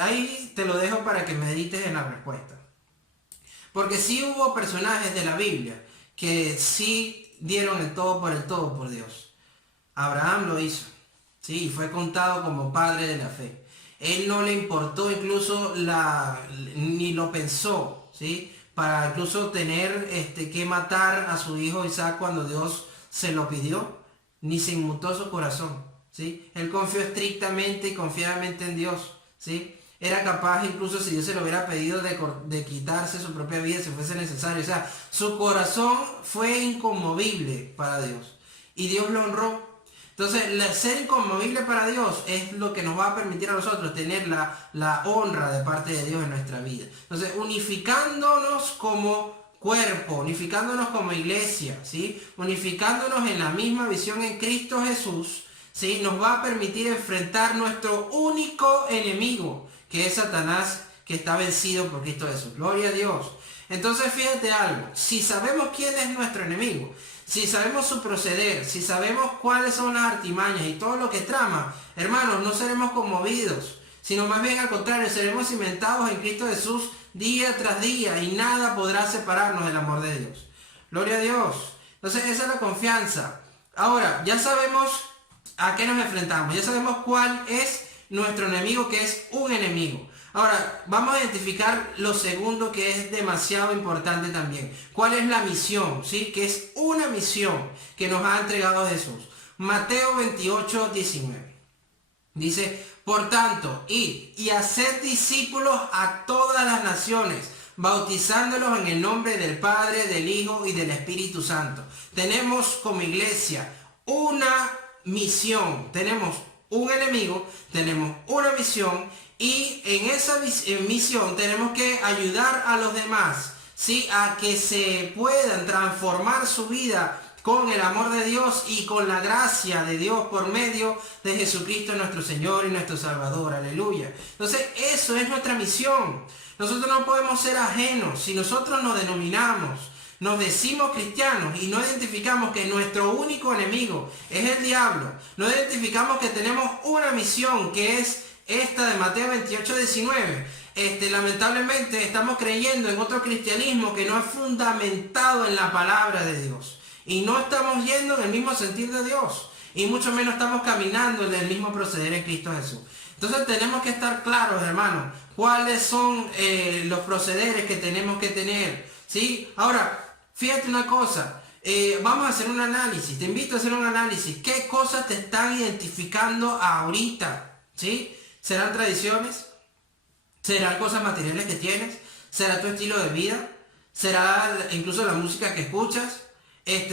ahí te lo dejo para que medites en la respuesta. Porque sí hubo personajes de la Biblia que sí dieron el todo por Dios. Abraham lo hizo. Sí, fue contado como padre de la fe. Él no le importó incluso ni lo pensó, ¿sí? Para incluso tener que matar a su hijo Isaac cuando Dios se lo pidió, ni se inmutó su corazón, ¿sí? Él confió estrictamente y confiadamente en Dios, ¿sí? Era capaz incluso si Dios se lo hubiera pedido de quitarse su propia vida si fuese necesario. O sea, su corazón fue inconmovible para Dios y Dios lo honró. Entonces, ser inconmovible para Dios es lo que nos va a permitir a nosotros tener la honra de parte de Dios en nuestra vida. Entonces, unificándonos como cuerpo, unificándonos como iglesia, ¿sí? Unificándonos en la misma visión en Cristo Jesús, ¿sí? Nos va a permitir enfrentar nuestro único enemigo, que es Satanás, que está vencido por Cristo Jesús. Gloria a Dios. Entonces, fíjate algo. Si sabemos quién es nuestro enemigo, si sabemos su proceder, si sabemos cuáles son las artimañas y todo lo que trama, hermanos, no seremos conmovidos, sino más bien al contrario, seremos cimentados en Cristo Jesús día tras día y nada podrá separarnos del amor de Dios. Gloria a Dios. Entonces, esa es la confianza. Ahora, ya sabemos a qué nos enfrentamos, ya sabemos cuál es nuestro enemigo, que es un enemigo. Ahora, vamos a identificar lo segundo, que es demasiado importante también. ¿Cuál es la misión? ¿Sí? Que es una misión que nos ha entregado Jesús. Mateo 28, 19. Dice, por tanto, id y haced discípulos a todas las naciones, bautizándolos en el nombre del Padre, del Hijo y del Espíritu Santo. Tenemos como iglesia una misión, tenemos un enemigo, tenemos una misión y en esa misión tenemos que ayudar a los demás, ¿sí? A que se puedan transformar su vida con el amor de Dios y con la gracia de Dios por medio de Jesucristo nuestro Señor y nuestro Salvador. Aleluya. Entonces, eso es nuestra misión. Nosotros no podemos ser ajenos. Si nosotros nos denominamos, nos decimos cristianos y no identificamos que nuestro único enemigo es el diablo, no identificamos que tenemos una misión que es esta de Mateo 28:19, lamentablemente estamos creyendo en otro cristianismo que no es fundamentado en la palabra de Dios y no estamos yendo en el mismo sentir de Dios y mucho menos estamos caminando en el mismo proceder en Cristo Jesús. Entonces tenemos que estar claros, hermanos, cuáles son los procederes que tenemos que tener, ¿sí? Ahora, fíjate una cosa, vamos a hacer un análisis, te invito a hacer un análisis. ¿Qué cosas te están identificando ahorita? ¿Sí? ¿Serán tradiciones? ¿Serán cosas materiales que tienes? ¿Será tu estilo de vida? ¿Será incluso la música que escuchas?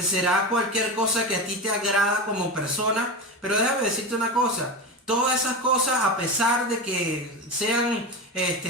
¿Será cualquier cosa que a ti te agrada como persona? Pero déjame decirte una cosa. Todas esas cosas, a pesar de que sean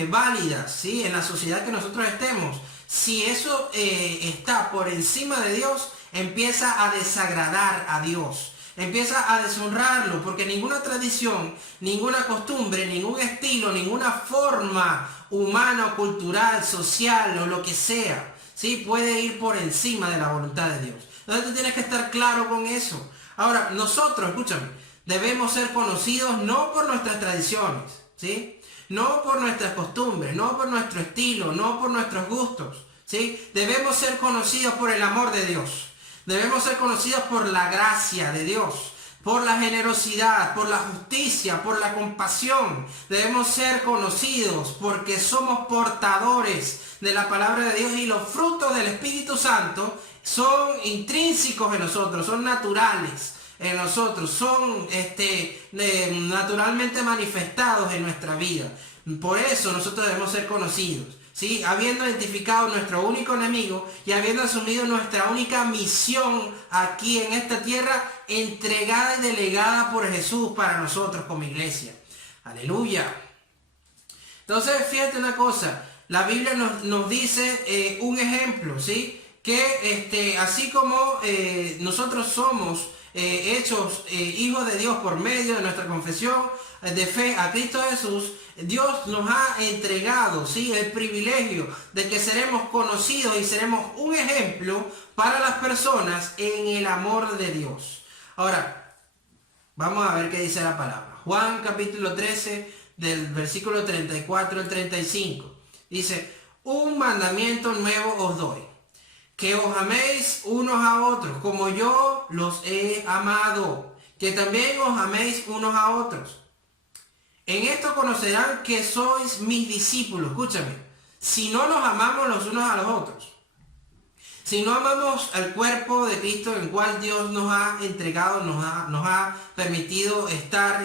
válidas, ¿sí? En la sociedad que nosotros estemos, si eso está por encima de Dios, empieza a desagradar a Dios, empieza a deshonrarlo, porque ninguna tradición, ninguna costumbre, ningún estilo, ninguna forma humana o cultural, social o lo que sea, ¿sí? Puede ir por encima de la voluntad de Dios. Entonces tú tienes que estar claro con eso. Ahora, nosotros, escúchame, debemos ser conocidos no por nuestras tradiciones, ¿sí? No por nuestras costumbres, no por nuestro estilo, no por nuestros gustos, ¿sí? Debemos ser conocidos por el amor de Dios. Debemos ser conocidos por la gracia de Dios, por la generosidad, por la justicia, por la compasión. Debemos ser conocidos porque somos portadores de la palabra de Dios y los frutos del Espíritu Santo son intrínsecos en nosotros, son naturales en nosotros, son naturalmente manifestados en nuestra vida. Por eso nosotros debemos ser conocidos, ¿sí? Habiendo identificado nuestro único enemigo y habiendo asumido nuestra única misión aquí en esta tierra, entregada y delegada por Jesús para nosotros como iglesia. Aleluya. Entonces, fíjate una cosa, la Biblia nos dice un ejemplo, ¿sí? Que así como nosotros somos hechos hijos de Dios por medio de nuestra confesión de fe a Cristo Jesús, Dios nos ha entregado, ¿sí?, el privilegio de que seremos conocidos y seremos un ejemplo para las personas en el amor de Dios. Ahora, vamos a ver qué dice la palabra. Juan capítulo 13, del versículo 34 al 35. Dice, un mandamiento nuevo os doy, que os améis unos a otros, como yo los he amado, que también os améis unos a otros. En esto conocerán que sois mis discípulos, escúchame, si no nos amamos los unos a los otros. Si no amamos al cuerpo de Cristo, en el cual Dios nos ha entregado, nos ha permitido estar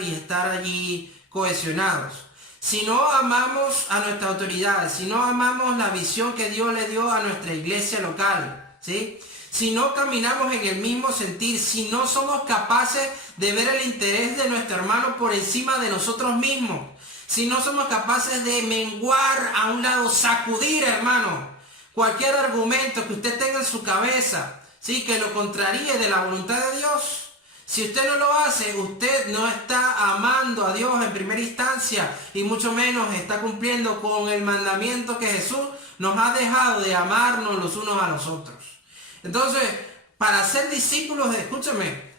allí cohesionados. Si no amamos a nuestras autoridades, si no amamos la visión que Dios le dio a nuestra iglesia local, ¿sí? Si no caminamos en el mismo sentir, si no somos capaces de ver el interés de nuestro hermano por encima de nosotros mismos, si no somos capaces de menguar a un lado, sacudir, hermano, cualquier argumento que usted tenga en su cabeza, ¿sí?, que lo contraríe de la voluntad de Dios. Si usted no lo hace, usted no está amando a Dios en primera instancia y mucho menos está cumpliendo con el mandamiento que Jesús nos ha dejado de amarnos los unos a los otros. Entonces, para ser discípulos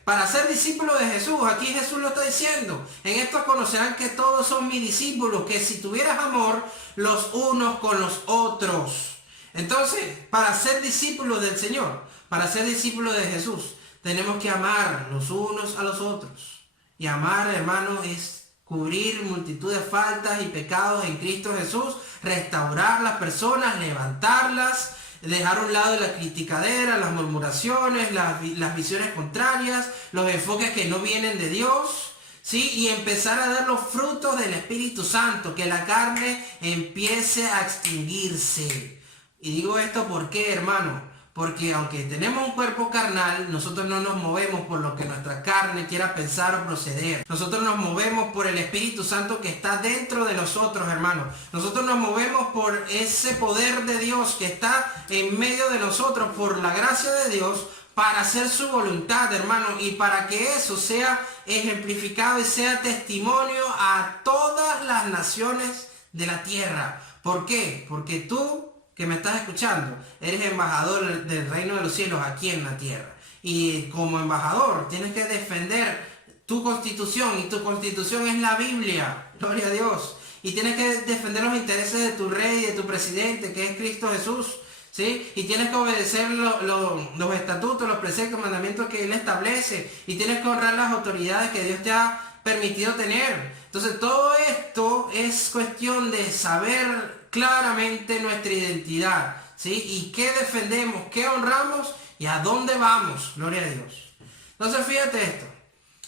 para ser discípulos de Jesús, aquí Jesús lo está diciendo, en esto conocerán que todos son mis discípulos, que si tuvieras amor los unos con los otros. Entonces, para ser discípulos del Señor, para ser discípulos de Jesús, tenemos que amar los unos a los otros. Y amar, hermano, es cubrir multitud de faltas y pecados en Cristo Jesús, restaurar las personas, levantarlas, dejar a un lado la criticadera, las murmuraciones, las visiones contrarias, los enfoques que no vienen de Dios, ¿sí? Y empezar a dar los frutos del Espíritu Santo, que la carne empiece a extinguirse. Y digo esto ¿por qué, hermano? Porque aunque tenemos un cuerpo carnal, nosotros no nos movemos por lo que nuestra carne quiera pensar o proceder. Nosotros nos movemos por el Espíritu Santo que está dentro de nosotros, hermanos. Nosotros nos movemos por ese poder de Dios que está en medio de nosotros, por la gracia de Dios, para hacer su voluntad, hermano, y para que eso sea ejemplificado y sea testimonio a todas las naciones de la tierra. ¿Por qué? Porque tú, que me estás escuchando, eres embajador del reino de los cielos aquí en la tierra. Y como embajador tienes que defender tu constitución, y tu constitución es la Biblia, gloria a Dios. Y tienes que defender los intereses de tu rey, de tu presidente, que es Cristo Jesús, ¿sí? Y tienes que obedecer los estatutos, los preceptos, mandamientos que Él establece. Y tienes que honrar las autoridades que Dios te ha permitido tener. Entonces todo esto es cuestión de saber claramente nuestra identidad, ¿sí? Y qué defendemos, qué honramos y a dónde vamos, gloria a Dios. Entonces fíjate esto,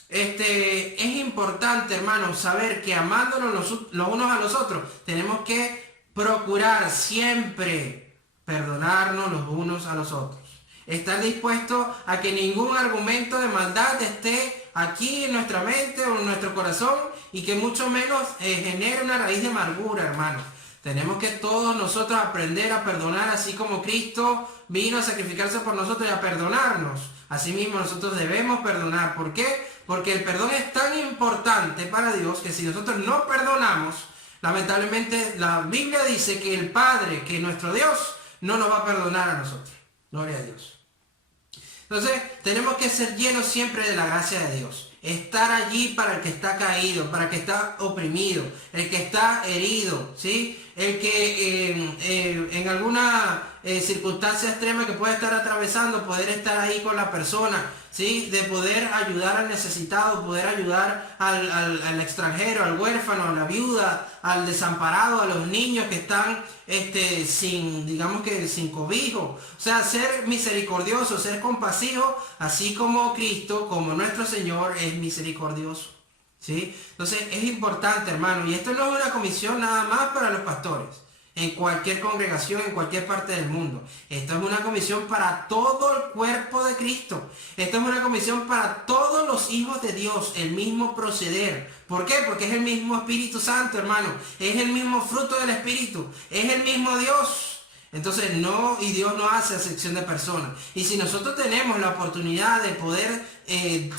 es importante, hermanos, saber que amándonos los unos a los otros, tenemos que procurar siempre perdonarnos los unos a los otros. Estar dispuesto a que ningún argumento de maldad esté aquí en nuestra mente o en nuestro corazón, y que mucho menos genere una raíz de amargura, hermanos. Tenemos que todos nosotros aprender a perdonar, así como Cristo vino a sacrificarse por nosotros y a perdonarnos. Asimismo nosotros debemos perdonar. ¿Por qué? Porque el perdón es tan importante para Dios que si nosotros no perdonamos, lamentablemente la Biblia dice que el Padre, que nuestro Dios, no nos va a perdonar a nosotros. Gloria a Dios. Entonces tenemos que ser llenos siempre de la gracia de Dios. Estar allí para el que está caído, para el que está oprimido, el que está herido, ¿sí? El que en alguna circunstancia extrema que puede estar atravesando, poder estar ahí con la persona, ¿sí? De poder ayudar al necesitado, poder ayudar al extranjero, al huérfano, a la viuda, al desamparado, a los niños que están sin cobijo. O sea, ser misericordioso, ser compasivo, así como Cristo, como nuestro Señor, es misericordioso, ¿sí? Entonces es importante, hermano, y esto no es una comisión nada más para los pastores, en cualquier congregación, en cualquier parte del mundo. Esto es una comisión para todo el cuerpo de Cristo. Esto es una comisión para todos los hijos de Dios, el mismo proceder. ¿Por qué? Porque es el mismo Espíritu Santo, hermano. Es el mismo fruto del Espíritu. Es el mismo Dios. Entonces Dios no hace acepción de personas. Y si nosotros tenemos la oportunidad de poder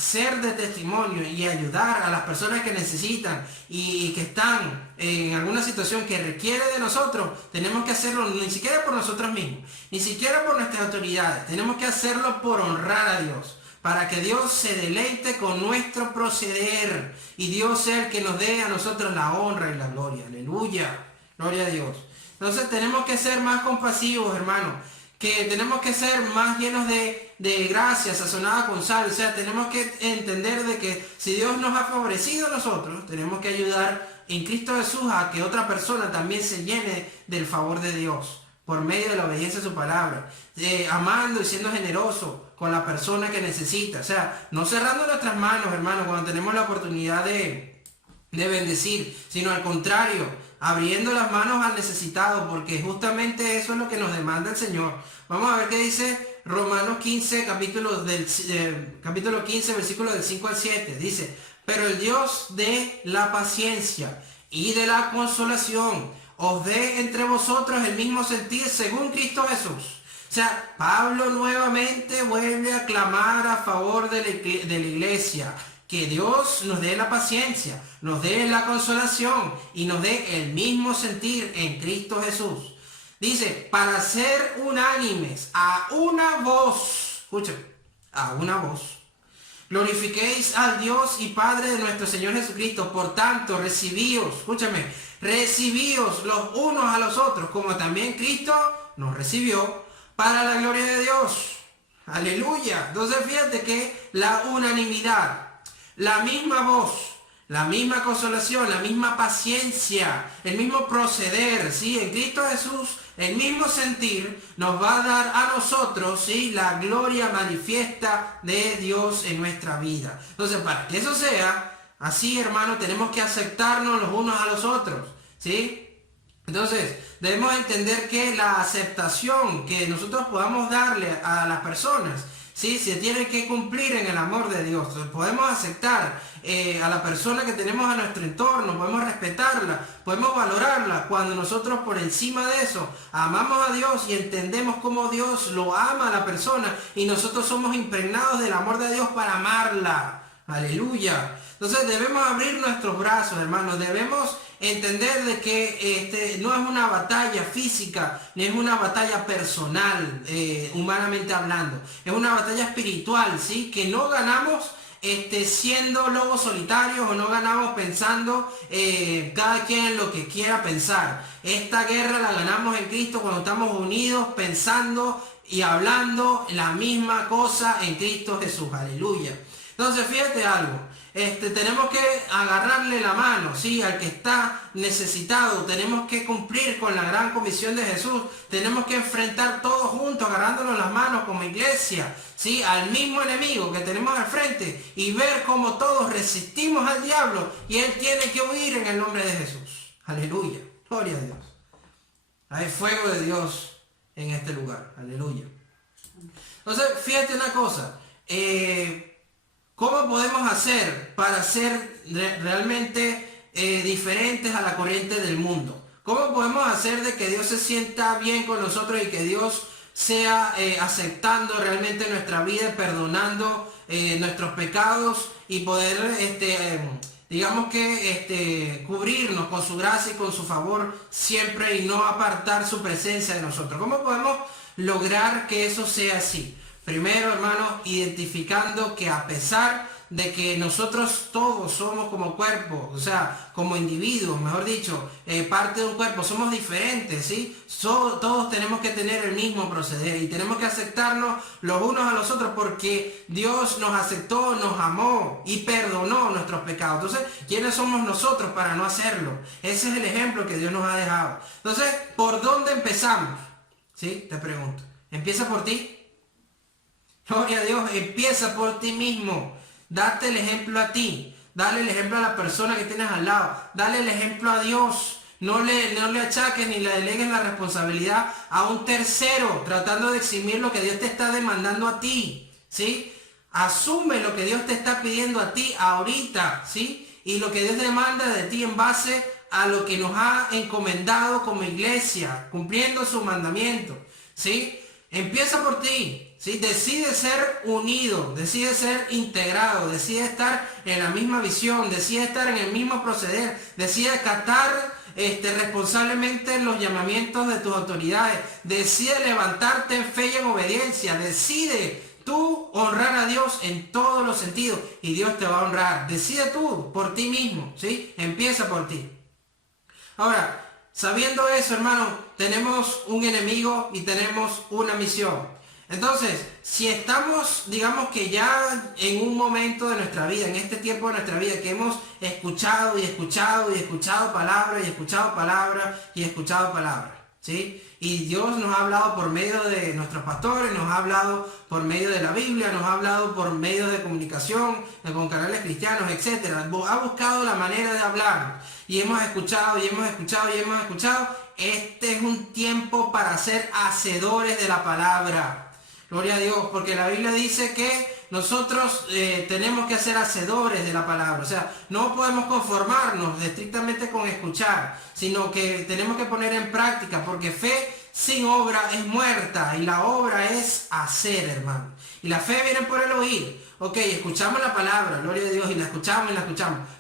ser de testimonio y ayudar a las personas que necesitan y que están en alguna situación que requiere de nosotros, tenemos que hacerlo ni siquiera por nosotros mismos, ni siquiera por nuestras autoridades. Tenemos que hacerlo por honrar a Dios, para que Dios se deleite con nuestro proceder y Dios sea el que nos dé a nosotros la honra y la gloria. Aleluya, gloria a Dios. Entonces tenemos que ser más compasivos, hermanos, que tenemos que ser más llenos de gracia, sazonada con sal. O sea, tenemos que entender de que si Dios nos ha favorecido a nosotros, tenemos que ayudar en Cristo Jesús a que otra persona también se llene del favor de Dios, por medio de la obediencia a su palabra, amando y siendo generoso con la persona que necesita. O sea, no cerrando nuestras manos, hermanos, cuando tenemos la oportunidad de bendecir, sino al contrario, abriendo las manos al necesitado, porque justamente eso es lo que nos demanda el Señor. Vamos a ver qué dice Romanos 15, capítulo 15, versículo del 5 al 7. Dice: pero el Dios de la paciencia y de la consolación os dé entre vosotros el mismo sentir según Cristo Jesús. O sea, Pablo nuevamente vuelve a clamar a favor de la iglesia. Que Dios nos dé la paciencia, nos dé la consolación y nos dé el mismo sentir en Cristo Jesús. Dice, para ser unánimes a una voz, escuchen, a una voz. Glorifiquéis al Dios y Padre de nuestro Señor Jesucristo. Por tanto, recibíos, escúchame, recibíos los unos a los otros, como también Cristo nos recibió para la gloria de Dios. Aleluya. Entonces fíjate que la unanimidad, la misma voz, la misma consolación, la misma paciencia, el mismo proceder, ¿sí? En Cristo Jesús, el mismo sentir nos va a dar a nosotros, ¿sí? La gloria manifiesta de Dios en nuestra vida. Entonces, para que eso sea así, hermano, tenemos que aceptarnos los unos a los otros, ¿sí? Entonces, debemos entender que la aceptación que nosotros podamos darle a las personas, ¿sí? Se tiene que cumplir en el amor de Dios. Podemos aceptar a la persona que tenemos a nuestro entorno, podemos respetarla, podemos valorarla cuando nosotros por encima de eso amamos a Dios y entendemos cómo Dios lo ama a la persona y nosotros somos impregnados del amor de Dios para amarla. Aleluya. Entonces debemos abrir nuestros brazos, hermanos, debemos entender de que no es una batalla física, ni es una batalla personal, humanamente hablando. Es una batalla espiritual, ¿sí? Que no ganamos siendo lobos solitarios o no ganamos pensando cada quien lo que quiera pensar. Esta guerra la ganamos en Cristo cuando estamos unidos, pensando y hablando la misma cosa en Cristo Jesús. Aleluya. Entonces fíjate algo. Tenemos que agarrarle la mano, ¿sí? Al que está necesitado. Tenemos que cumplir con la gran comisión de Jesús. Tenemos que enfrentar todos juntos, agarrándonos las manos como iglesia, ¿sí? Al mismo enemigo que tenemos al frente y ver cómo todos resistimos al diablo y él tiene que huir en el nombre de Jesús. Aleluya. Gloria a Dios. Hay fuego de Dios en este lugar. Aleluya. Entonces, fíjate una cosa. ¿Cómo podemos hacer para ser realmente diferentes a la corriente del mundo? ¿Cómo podemos hacer de que Dios se sienta bien con nosotros y que Dios sea aceptando realmente nuestra vida, perdonando nuestros pecados y poder, digamos que, cubrirnos con su gracia y con su favor siempre y no apartar su presencia de nosotros? ¿Cómo podemos lograr que eso sea así? Primero, hermanos, identificando que a pesar de que nosotros todos somos como cuerpo, o sea, como individuos, mejor dicho, parte de un cuerpo, somos diferentes, ¿sí? Todos tenemos que tener el mismo proceder y tenemos que aceptarnos los unos a los otros porque Dios nos aceptó, nos amó y perdonó nuestros pecados. Entonces, ¿quiénes somos nosotros para no hacerlo? Ese es el ejemplo que Dios nos ha dejado. Entonces, ¿por dónde empezamos? ¿Sí? Te pregunto. ¿Empieza por ti? Gloria a Dios, empieza por ti mismo. Date el ejemplo a ti. Dale el ejemplo a la persona que tienes al lado. Dale el ejemplo a Dios. No le achaques ni le delegues la responsabilidad a un tercero, tratando de eximir lo que Dios te está demandando a ti, ¿sí? Asume lo que Dios te está pidiendo a ti ahorita, ¿sí? Y lo que Dios demanda de ti en base a lo que nos ha encomendado como iglesia, cumpliendo su mandamiento, ¿sí? Empieza por ti. ¿Sí? Decide ser unido, decide ser integrado, decide estar en la misma visión, decide estar en el mismo proceder, decide acatar responsablemente los llamamientos de tus autoridades, decide levantarte en fe y en obediencia, decide tú honrar a Dios en todos los sentidos y Dios te va a honrar. Decide tú por ti mismo, ¿sí? Empieza por ti. Ahora, sabiendo eso, hermano, tenemos un enemigo y tenemos una misión. Entonces, si estamos, digamos que ya en un momento de nuestra vida, en este tiempo de nuestra vida, que hemos escuchado y escuchado y escuchado palabra y escuchado palabra y escuchado palabra, ¿sí? Y Dios nos ha hablado por medio de nuestros pastores, nos ha hablado por medio de la Biblia, nos ha hablado por medio de comunicación, con canales cristianos, etc. Ha buscado la manera de hablar y hemos escuchado y hemos escuchado y hemos escuchado. Este es un tiempo para ser hacedores de la palabra. Gloria a Dios, porque la Biblia dice que nosotros tenemos que ser hacedores de la palabra. O sea, no podemos conformarnos estrictamente con escuchar, sino que tenemos que poner en práctica, porque fe sin obra es muerta y la obra es hacer, hermano. Y la fe viene por el oír. Ok, escuchamos la palabra, gloria a Dios, y la escuchamos,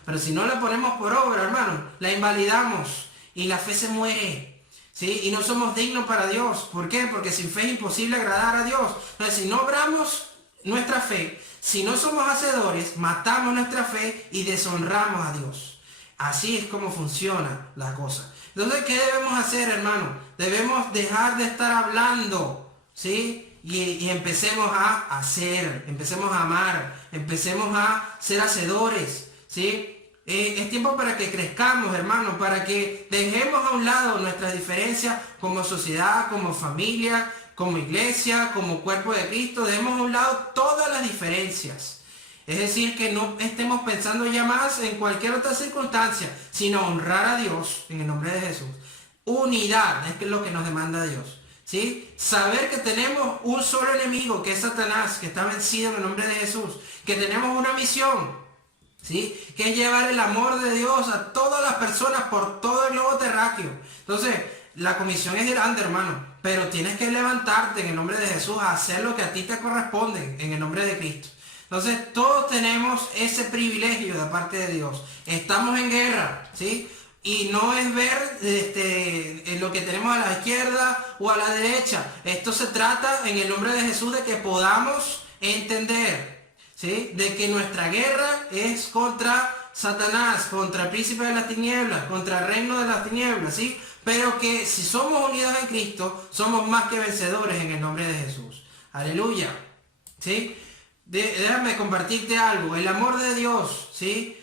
pero si no la ponemos por obra, hermano, la invalidamos y la fe se muere. ¿Sí? Y no somos dignos para Dios. ¿Por qué? Porque sin fe es imposible agradar a Dios. Entonces, si no obramos nuestra fe, si no somos hacedores, matamos nuestra fe y deshonramos a Dios. Así es como funciona la cosa. Entonces, ¿qué debemos hacer, hermano? Debemos dejar de estar hablando, ¿sí? Y empecemos a hacer, empecemos a amar, empecemos a ser hacedores, ¿sí? Es tiempo para que crezcamos, hermanos, para que dejemos a un lado nuestras diferencias como sociedad, como familia, como iglesia, como cuerpo de Cristo. Dejemos a un lado todas las diferencias. Es decir, que no estemos pensando ya más en cualquier otra circunstancia, sino honrar a Dios en el nombre de Jesús. Unidad es lo que nos demanda Dios. ¿Sí? Saber que tenemos un solo enemigo, que es Satanás, que está vencido en el nombre de Jesús. Que tenemos una misión, ¿sí? Que es llevar el amor de Dios a todas las personas por todo el globo terráqueo. Entonces, la comisión es grande, hermano, pero tienes que levantarte en el nombre de Jesús a hacer lo que a ti te corresponde en el nombre de Cristo. Entonces, todos tenemos ese privilegio de parte de Dios. Estamos en guerra, ¿sí? Y no es ver lo que tenemos a la izquierda o a la derecha. Esto se trata en el nombre de Jesús de que podamos entender, ¿sí? De que nuestra guerra es contra Satanás, contra el príncipe de las tinieblas, contra el reino de las tinieblas, ¿sí? Pero que si somos unidos en Cristo, somos más que vencedores en el nombre de Jesús. Aleluya, ¿sí? Déjame compartirte algo. El amor de Dios, ¿sí?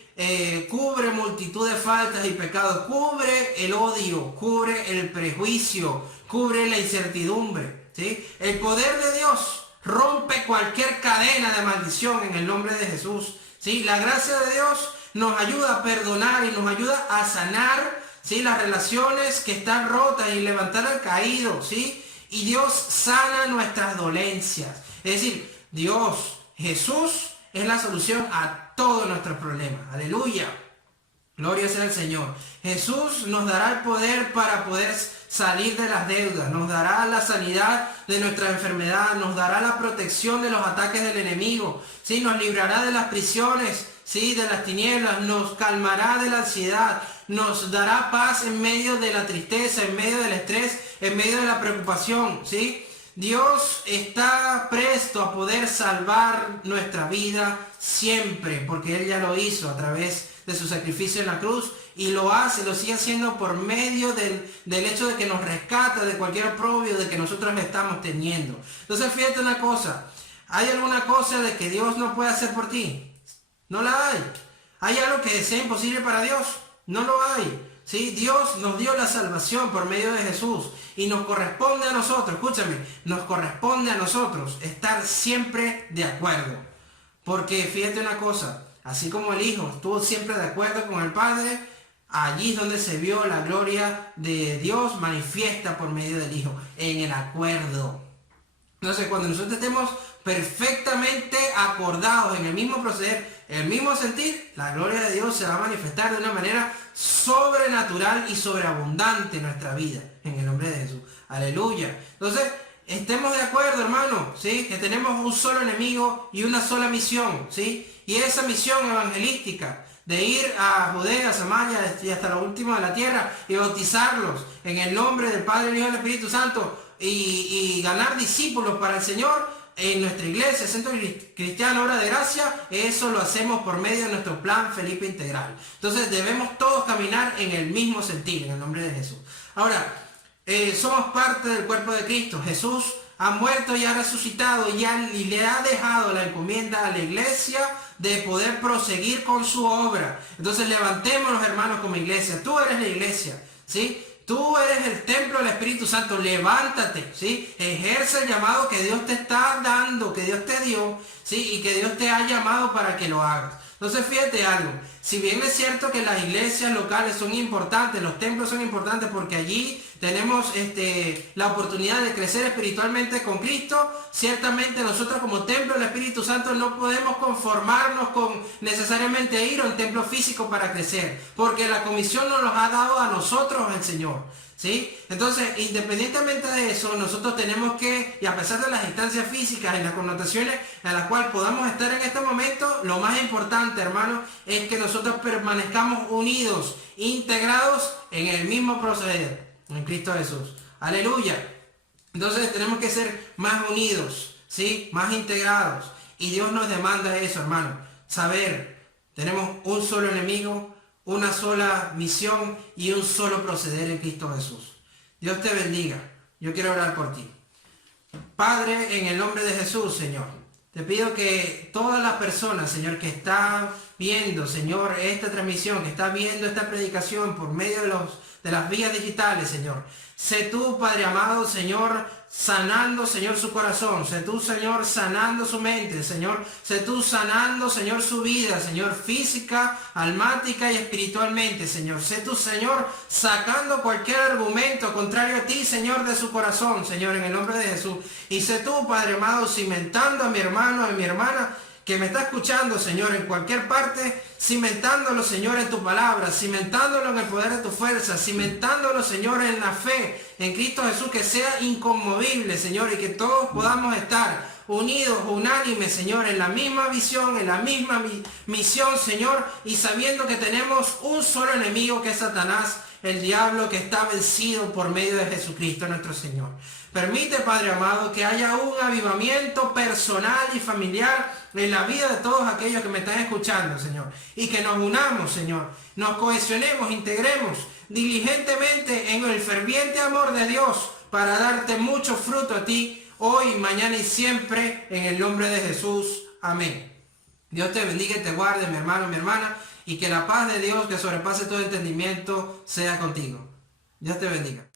Cubre multitud de faltas y pecados, cubre el odio, cubre el prejuicio, cubre la incertidumbre, ¿sí? El poder de Dios rompe cualquier cadena de maldición en el nombre de Jesús, ¿sí? La gracia de Dios nos ayuda a perdonar y nos ayuda a sanar, ¿sí? Las relaciones que están rotas y levantar al caído, ¿sí? Y Dios sana nuestras dolencias. Es decir, Dios, Jesús es la solución a todos nuestros problemas. Aleluya. Gloria sea al Señor. Jesús nos dará el poder para poder salir de las deudas. Nos dará la sanidad de nuestra enfermedad. Nos dará la protección de los ataques del enemigo. ¿Sí? Nos librará de las prisiones, ¿sí? De las tinieblas. Nos calmará de la ansiedad. Nos dará paz en medio de la tristeza, en medio del estrés, en medio de la preocupación, ¿sí? Dios está presto a poder salvar nuestra vida siempre, porque Él ya lo hizo a través de su sacrificio en la cruz y lo hace, lo sigue haciendo por medio del hecho de que nos rescata de cualquier oprobio de que nosotros le estamos teniendo. Entonces fíjate una cosa, ¿hay alguna cosa de que Dios no puede hacer por ti? No la hay. ¿Hay algo que sea imposible para Dios? No lo hay. ¿Sí? Dios nos dio la salvación por medio de Jesús y nos corresponde a nosotros, escúchame, nos corresponde a nosotros estar siempre de acuerdo. Porque fíjate una cosa, así como el Hijo estuvo siempre de acuerdo con el Padre, allí es donde se vio la gloria de Dios manifiesta por medio del Hijo, en el acuerdo. Entonces, cuando nosotros estemos perfectamente acordados en el mismo proceder, el mismo sentir, la gloria de Dios se va a manifestar de una manera sobrenatural y sobreabundante en nuestra vida, en el nombre de Jesús. Aleluya. Entonces, estemos de acuerdo, hermano, ¿sí? Que tenemos un solo enemigo y una sola misión, ¿sí? Y esa misión evangelística de ir a Judea, Samaria y hasta lo último de la tierra y bautizarlos en el nombre del Padre, el Hijo y el Espíritu Santo y ganar discípulos para el Señor en nuestra iglesia, Centro Cristiano Obra de Gracia. Eso lo hacemos por medio de nuestro plan Felipe Integral. Entonces debemos todos caminar en el mismo sentido, en el nombre de Jesús. Ahora, somos parte del cuerpo de Cristo. Jesús ha muerto y ha resucitado y le ha dejado la encomienda a la iglesia de poder proseguir con su obra. Entonces levantémonos, hermanos, como iglesia. Tú eres la iglesia, ¿sí? Tú eres el templo del Espíritu Santo. Levántate, ¿sí? Ejerce el llamado que Dios te está dando, que Dios te dio, ¿sí? Y que Dios te ha llamado para que lo hagas. Entonces fíjate algo, si bien es cierto que las iglesias locales son importantes, los templos son importantes porque allí tenemos la oportunidad de crecer espiritualmente con Cristo, ciertamente nosotros como templo del Espíritu Santo no podemos conformarnos con necesariamente ir a un templo físico para crecer, porque la comisión nos los ha dado a nosotros el Señor. ¿Sí? Entonces, independientemente de eso, nosotros tenemos que, y a pesar de las instancias físicas y las connotaciones en las cuales podamos estar en este momento, lo más importante, hermano, es que nosotros permanezcamos unidos, integrados en el mismo proceder, en Cristo Jesús. Aleluya. Entonces tenemos que ser más unidos, ¿sí? Más integrados. Y Dios nos demanda eso, hermano. Saber, tenemos un solo enemigo, una sola misión y un solo proceder en Cristo Jesús. Dios te bendiga. Yo quiero orar por ti. Padre, en el nombre de Jesús, Señor, te pido que todas las personas, Señor, que están viendo, Señor, esta transmisión, que están viendo esta predicación por medio de las vías digitales, Señor, Sé tú, Padre amado, Señor, sanando, Señor, su corazón. Sé tú, Señor, sanando su mente, Señor. Sé tú sanando, Señor, su vida, Señor, física, almática y espiritualmente, Señor. Sé tú, Señor, sacando cualquier argumento contrario a ti, Señor, de su corazón, Señor, en el nombre de Jesús. Y sé tú, Padre amado, cimentando a mi hermano, a mi hermana, que me está escuchando, Señor, en cualquier parte, cimentándolo, Señor, en tu palabra, cimentándolo en el poder de tu fuerza, cimentándolo, Señor, en la fe, en Cristo Jesús, que sea inconmovible, Señor, y que todos podamos estar unidos, unánimes, Señor, en la misma visión, en la misma misión, Señor, y sabiendo que tenemos un solo enemigo, que es Satanás, el diablo, que está vencido por medio de Jesucristo nuestro Señor. Permite, Padre amado, que haya un avivamiento personal y familiar en la vida de todos aquellos que me están escuchando, Señor. Y que nos unamos, Señor. Nos cohesionemos, integremos diligentemente en el ferviente amor de Dios para darte mucho fruto a ti, hoy, mañana y siempre, en el nombre de Jesús. Amén. Dios te bendiga y te guarde, mi hermano, mi hermana, y que la paz de Dios, que sobrepase todo entendimiento, sea contigo. Dios te bendiga.